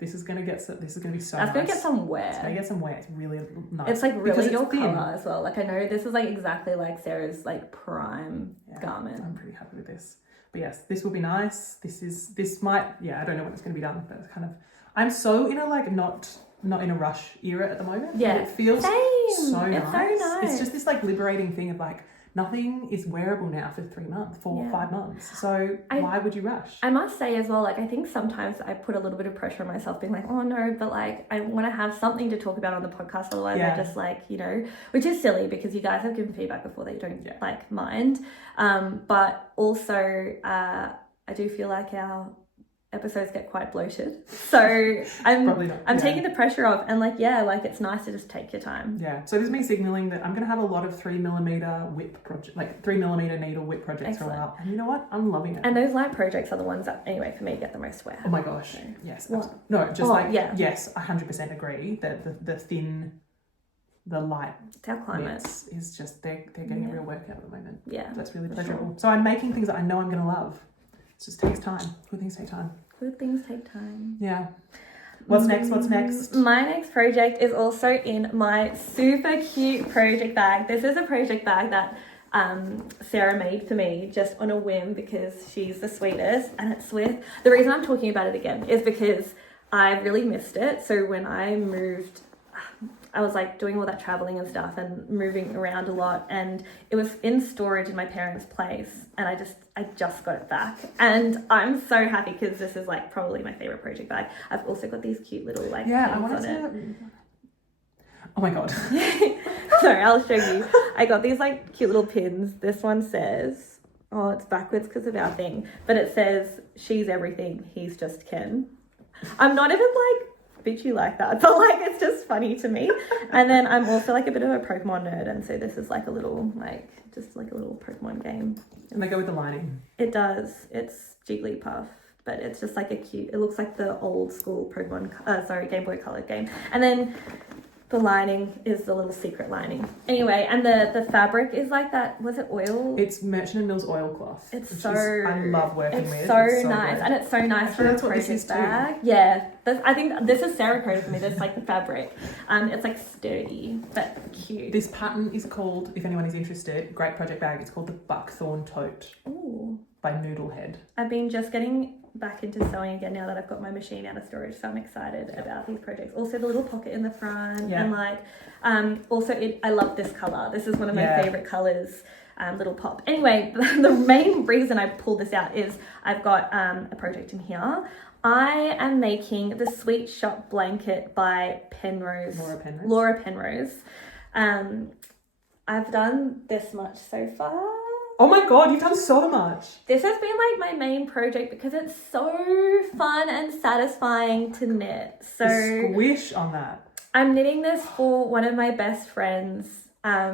this is going to be so That's nice. going to get some wear. It's going to get some wear. It's really nice. It's like really your thin. colour as well. Like I know this is like exactly like Sarah's like prime garment. I'm pretty happy with this. But yes, this will be nice. This might, I don't know when it's going to be done, but it's kind of, I'm so in a like not in a rush era at the moment. Yeah. It feels so nice. It's so nice. It's just this like liberating thing of like nothing is wearable now for 3 months, 5 months. So why would you rush? I must say as well, like, I think sometimes I put a little bit of pressure on myself being like, oh no, but like, I want to have something to talk about on the podcast. Otherwise I just like, you know, which is silly because you guys have given feedback before that you don't like mind. But also, I do feel like our episodes get quite bloated, so I'm taking the pressure off, and like it's nice to just take your time. So this is me signaling that I'm gonna have a lot of 3mm whip project, like 3mm needle whip projects for a while, and you know what, I'm loving it. And those light projects are the ones that anyway for me get the most wear. Oh my gosh, yes. No, just yes, 100% agree that the light, it's our climate, is just they're getting a real workout at the moment. That's really pleasurable. Sure. So I'm making things that I know I'm gonna love. It just takes time. Good things take time. Good things take time. Yeah. What's next? My next project is also in my super cute project bag. This is a project bag that Sarah made for me just on a whim because she's the sweetest, and it's with, the reason I'm talking about it again is because I really missed it. So when I moved, I was like doing all that traveling and stuff and moving around a lot, and it was in storage in my parents' place, and I just got it back, and I'm so happy because this is like probably my favorite project bag. I've also got these cute little like I wanted to. Oh my god. Sorry, I'll show you. I got these like cute little pins. This one says, oh, it's backwards because of our thing, but it says, she's everything, he's just Ken. I'm not even like bitchy like that, but like it's just funny to me. And then I'm also like a bit of a Pokemon nerd, and so this is like a little just like a little Pokemon game. And they go with the lining. It does. It's Jigglypuff, but it's just like a cute, it looks like the old school Pokemon Game Boy Color game. And then the lining is the little secret lining. Anyway, and the fabric is like that, was it oil? It's Merchant & Mill's oilcloth. I love working with. It's so nice. Good. And it's so nice for a project bag. Yeah. I think this is Sarah coded for me. That's like the fabric. It's like sturdy, but cute. This pattern is called, if anyone is interested, great project bag, it's called the Buckthorn Tote. Ooh. By Noodlehead. I've been just getting back into sewing again now that I've got my machine out of storage, so I'm excited about these projects. Also the little pocket in the front, and like also I love this color. This is one of my favorite colors, little pop. Anyway, the main reason I pulled this out is I've got a project in here. I am making the Sweet Shop blanket by Laura Penrose. I've done this much so far. Oh my god, you've done so much. This has been like my main project because it's so fun and satisfying to knit. So the squish on that. I'm knitting this for one of my best friends. I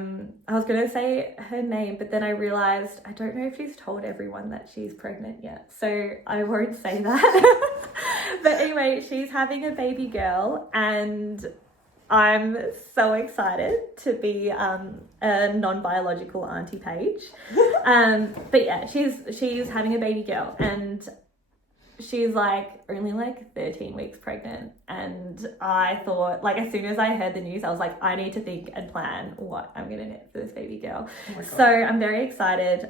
was going to say her name, but then I realized I don't know if she's told everyone that she's pregnant yet. So I won't say that. But anyway, she's having a baby girl, and I'm so excited to be a non-biological Auntie Paige. But yeah, she's having a baby girl, and she's like only like 13 weeks pregnant. And I thought, like, as soon as I heard the news, I was like, I need to think and plan what I'm gonna knit for this baby girl. So I'm very excited.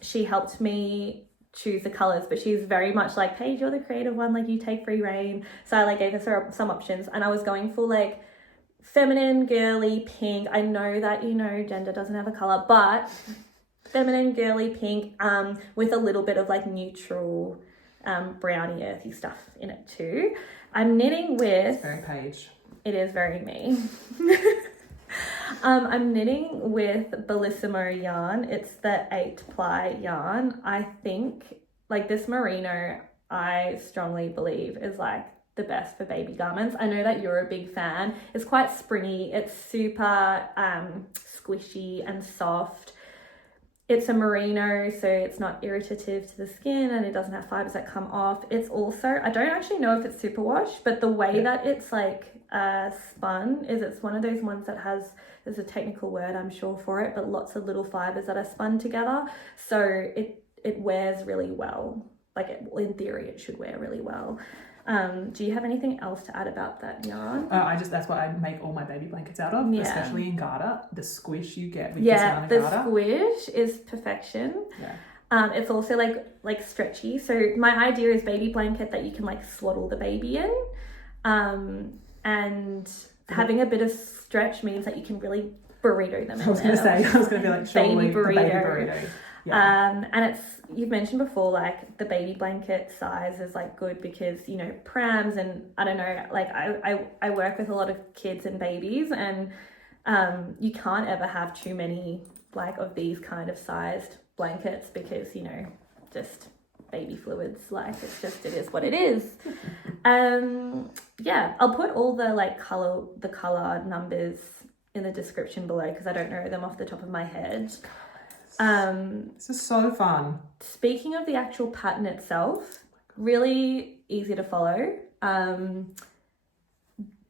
She helped me choose the colors, but she's very much like, Paige, you're the creative one, like you take free reign. So I like gave her some options, and I was going for like feminine, girly, pink. I know that, you know, gender doesn't have a color, but feminine, girly, pink, with a little bit of like neutral, browny, earthy stuff in it too. I'm knitting with... It's very Paige. It is very me. I'm knitting with Bellissimo yarn. It's the 8-ply yarn. I think, like, this Merino, I strongly believe is like the best for baby garments. I know that you're a big fan. It's quite springy. It's super squishy and soft. It's a merino, so it's not irritative to the skin, and it doesn't have fibers that come off. It's also, I don't actually know if it's superwash, but the way that it's like spun is it's one of those ones that has, there's a technical word I'm sure for it, but lots of little fibers that are spun together. So it wears really well. Like, in theory, it should wear really well. Do you have anything else to add about that yarn? That's what I make all my baby blankets out of, especially in Garter. The squish you get with this yarn in Garter. The squish is perfection. Yeah. It's also like stretchy. So my idea is baby blanket that you can like swaddle the baby in. And having a bit of stretch means that you can really burrito them. I was going to say, I was going to be like, surely the baby burrito. Yeah. And you've mentioned before, like the baby blanket size is like good because, you know, prams and I don't know, like I work with a lot of kids and babies, and you can't ever have too many like of these kind of sized blankets because, you know, just baby fluids, like it is what it is. Yeah, I'll put all the like color numbers in the description below because I don't know them off the top of my head. This is so fun. Speaking of the actual pattern itself, really easy to follow.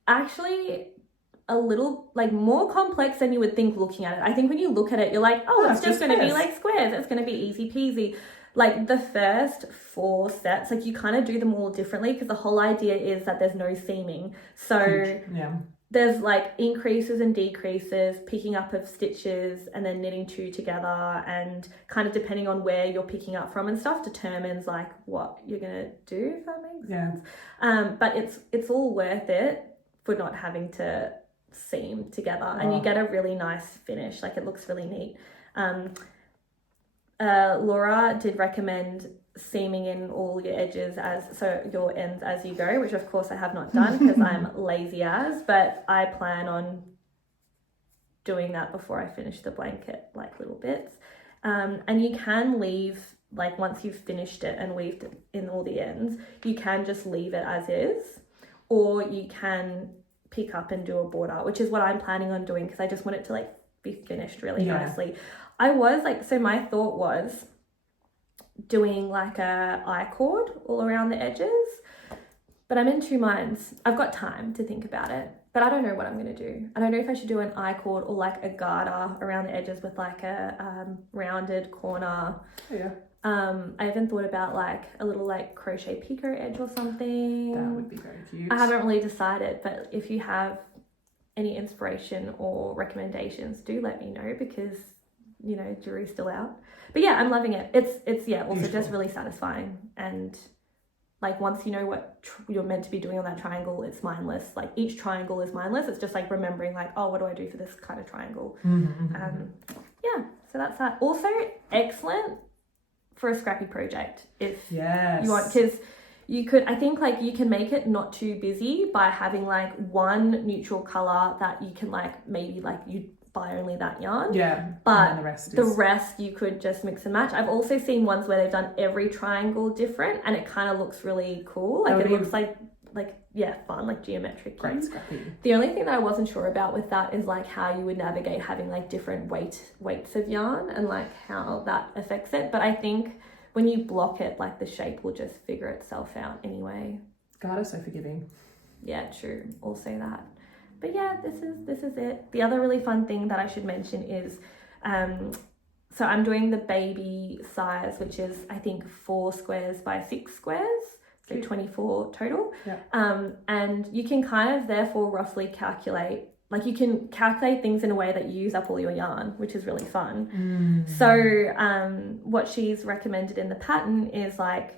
Actually a little like more complex than you would think looking at it. I think when you look at it, you're like, oh, it's just going to be like squares. It's going to be easy peasy. Like the first 4 sets, like you kind of do them all differently because the whole idea is that there's no seaming. So there's like increases and decreases, picking up of stitches and then knitting 2 together, and kind of depending on where you're picking up from and stuff determines like what you're going to do, if that makes sense. But it's all worth it for not having to seam together, and you get a really nice finish. Like it looks really neat. Laura did recommend seaming in all your edges your ends as you go, which of course I have not done because I'm lazy as, but I plan on doing that before I finish the blanket, like little bits. And you can leave, like once you've finished it and weaved it in all the ends, you can just leave it as is, or you can pick up and do a border, which is what I'm planning on doing because I just want it to like be finished really nicely. I was like, so my thought was doing like a I-cord all around the edges, but I'm in 2 minds. I've got time to think about it, but I don't know what I'm going to do. I don't know if I should do an I-cord or like a garter around the edges with like a rounded corner. I even thought about like a little like crochet picot edge or something. That would be very cute. I haven't really decided, but if you have any inspiration or recommendations, do let me know because, you know, jury's still out. But yeah, I'm loving it. It's also beautiful. Just really satisfying, and like once you know what you're meant to be doing on that triangle, it's mindless. Like each triangle is mindless. It's just like remembering like, oh, what do I do for this kind of triangle? Yeah, so that's that. Also excellent for a scrappy project if you want, because you could, I think like you can make it not too busy by having like one neutral color that you can like maybe like you buy only that yarn, but the rest you could just mix and match. I've also seen ones where they've done every triangle different and it kind of looks really cool, like it looks like fun, like geometric. Great scrappy. The only thing that I wasn't sure about with that is like how you would navigate having like different weights of yarn and like how that affects it, but I think when you block it, like the shape will just figure itself out anyway. God is so forgiving. Yeah, true. I'll say that. But yeah, this is it. The other really fun thing that I should mention is, so I'm doing the baby size, which is I think 4 squares by 6 squares, so 24 total. And you can kind of therefore roughly calculate, like you can calculate things in a way that you use up all your yarn, which is really fun. So what she's recommended in the pattern is like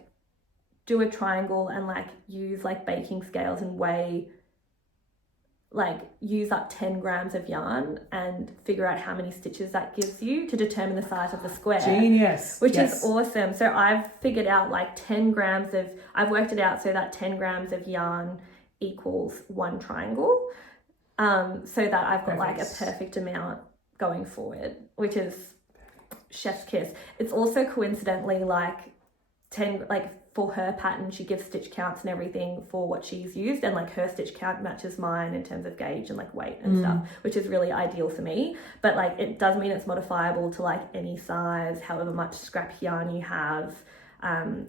do a triangle and like use like baking scales and weigh, like use up 10 grams of yarn and figure out how many stitches that gives you to determine the size of the square. Genius. Which is awesome. So I've figured out like I've worked it out so that 10 grams of yarn equals 1 triangle. So that I've got like a perfect amount going forward, which is chef's kiss. It's also coincidentally like 10, like for her pattern, she gives stitch counts and everything for what she's used, and like her stitch count matches mine in terms of gauge and like weight and stuff, which is really ideal for me. But like it does mean it's modifiable to like any size, however much scrap yarn you have.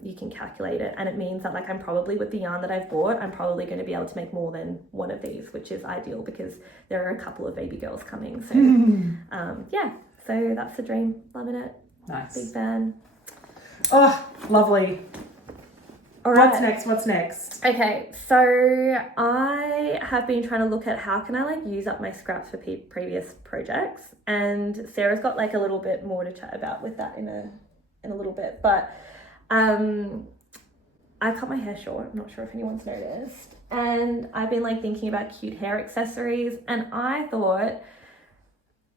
You can calculate it, and it means that like I'm probably, with the yarn that I've bought, I'm probably going to be able to make more than one of these, which is ideal because there are a couple of baby girls coming. So yeah, so that's the dream. Loving it. Nice. Big fan. Oh, lovely. All right. What's next? Okay, so I have been trying to look at how can I like use up my scraps for previous projects, and Sarah's got like a little bit more to chat about with that in a little bit, but I cut my hair short. I'm not sure if anyone's noticed, and I've been like thinking about cute hair accessories, and I thought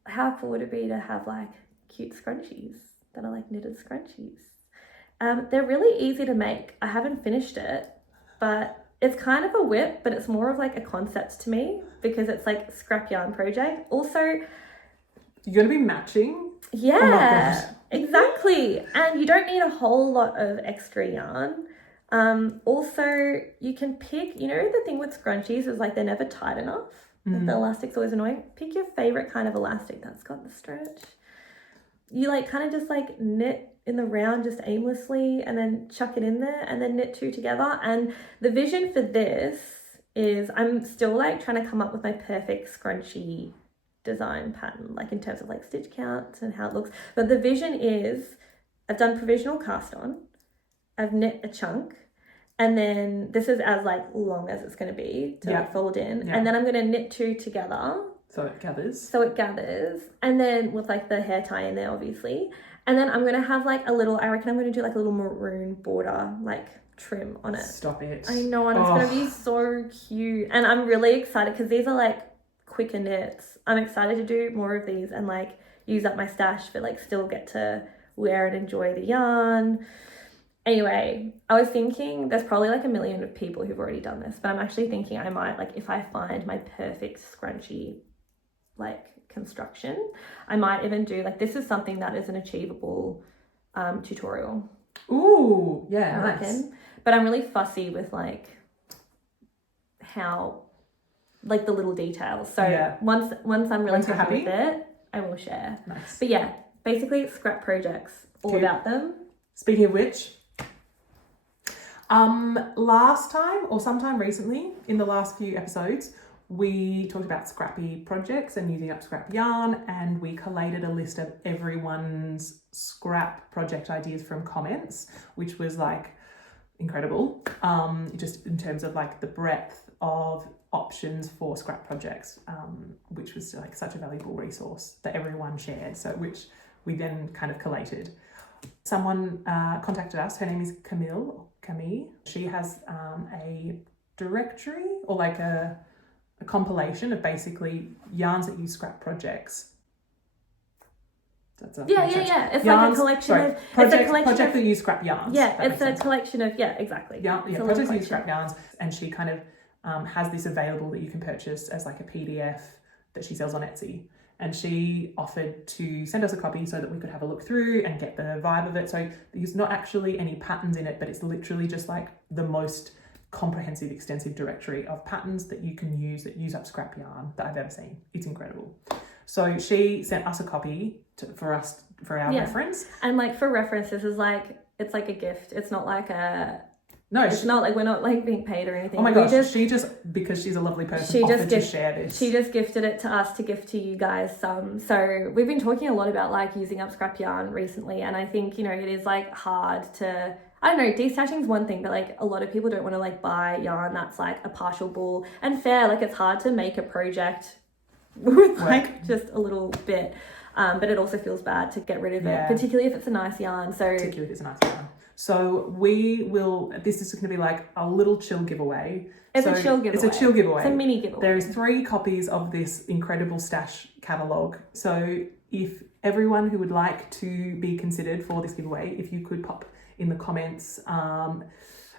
how cool would it be to have like cute scrunchies that are like knitted scrunchies? They're really easy to make. I haven't finished it, but it's kind of a whip, but it's more of like a concept to me because it's like scrap yarn project. Also, you're going to be matching? Yeah, exactly. And you don't need a whole lot of extra yarn. Also, you can pick, you know, the thing with scrunchies is like they're never tight enough. The elastic's always annoying. Pick your favorite kind of elastic that's got the stretch. You like kind of just like knit in the round just aimlessly and then chuck it in there and then knit two together. And the vision for this is I'm still like trying to come up with my perfect scrunchie design pattern, like in terms of like stitch counts and how it looks. But the vision is I've done provisional cast on, I've knit a chunk, and then this is as like long as it's going to be to like fold in, and then I'm going to knit two together so it gathers, and then with like the hair tie in there obviously, and then I'm going to have like a little, I reckon I'm going to do like a little maroon border like trim on it. Stop it. I know, and it's going to be so cute, and I'm really excited because these are like quicker knits. I'm excited to do more of these and like use up my stash but like still get to wear and enjoy the yarn. Anyway, I was thinking there's probably like a million of people who've already done this, but I'm actually thinking I might, like, if I find my perfect scrunchie like construction, I might even do like, this is something that is an achievable tutorial. Ooh, yeah, I reckon. But I'm really fussy with like how, like the little details. So once I'm really happy with it, I will share. Nice. But yeah, basically scrap projects, all about them. Speaking of which, last time or sometime recently in the last few episodes, we talked about scrappy projects and using up scrap yarn, and we collated a list of everyone's scrap project ideas from comments, which was like incredible. Just in terms of like the breadth of options for scrap projects, which was like such a valuable resource that everyone shared. So which we then kind of collated. Someone contacted us. Her name is Camel. She has a directory or like a compilation of basically yarns that use scrap projects. That's yeah. It's yarns, like a collection of project that use scrap yarns. Yeah, it's a collection of exactly. Projects that use scrap yarns, and she kind of has this available that you can purchase as like a PDF that she sells on Etsy. And she offered to send us a copy so that we could have a look through and get the vibe of it. So there's not actually any patterns in it, but it's literally just like the most comprehensive, extensive directory of patterns that you can use that use up scrap yarn that I've ever seen. It's incredible. So she sent us a copy for our reference. And like for reference, this is like, it's like a gift. It's not like it's not like we're not like being paid or anything. Oh my gosh, she just, because she's a lovely person, offered to share this. She just gifted it to us to gift to you guys some. So we've been talking a lot about like using up scrap yarn recently, and I think, you know, it is like hard to, I don't know, destashing is one thing, but like a lot of people don't want to like buy yarn that's like a partial bull and fair. Like it's hard to make a project with like just a little bit, but it also feels bad to get rid of it, particularly if it's a nice yarn. So we will, this is going to be like a little chill giveaway. It's a chill giveaway. It's a mini giveaway. There is 3 copies of this incredible stash catalogue. So if everyone who would like to be considered for this giveaway, if you could pop in the comments,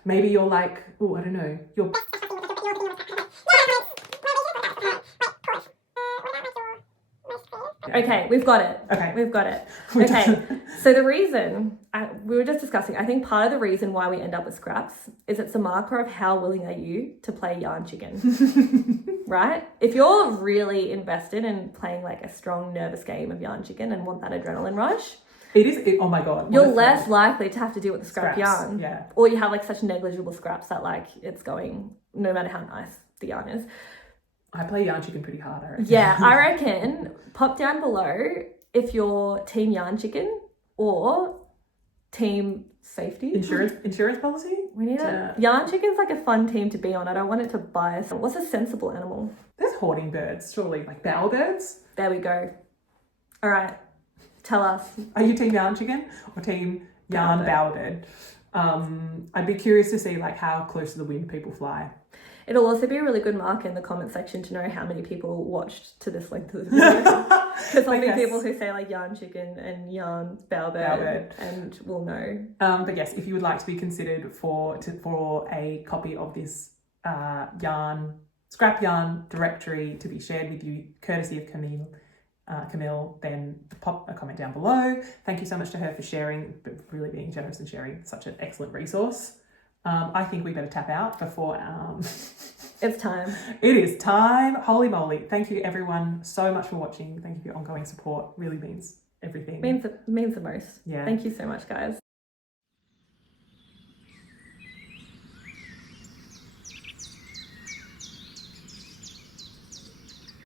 maybe you're like, oh, I don't know, you're... Okay, we've got it. Okay, so the reason, we were just discussing, I think part of the reason why we end up with scraps is it's a marker of how willing are you to play yarn chicken, right? If you're really invested in playing like a strong nervous game of yarn chicken and want that adrenaline rush, oh my God. You're less likely to have to deal with the scrap yarn. Yeah. Or you have like such negligible scraps that like it's going, no matter how nice the yarn is. I play yarn chicken pretty hard, I reckon. Yeah, I reckon pop down below if you're team yarn chicken or team safety. Insurance policy? We need it. Yarn chicken's like a fun team to be on. I don't want it to bias. What's a sensible animal? There's hoarding birds, surely, like bowerbirds. There we go. All right, tell us. Are you team yarn chicken or team yarn bowerbird? I'd be curious to see like how close to the wind people fly. It'll also be a really good mark in the comment section to know how many people watched to this length of the video. Because there'll be people who say like yarn chicken and yarn bowerbird, and we'll know. But yes, if you would like to be considered for a copy of this scrap yarn directory to be shared with you, courtesy of Camille, then pop a comment down below. Thank you so much to her for sharing, but really being generous and sharing such an excellent resource. I think we better tap out before it's time. It is time. Holy moly. Thank you everyone so much for watching. Thank you for your ongoing support. Really means everything. Means the most. Yeah. Thank you so much, guys.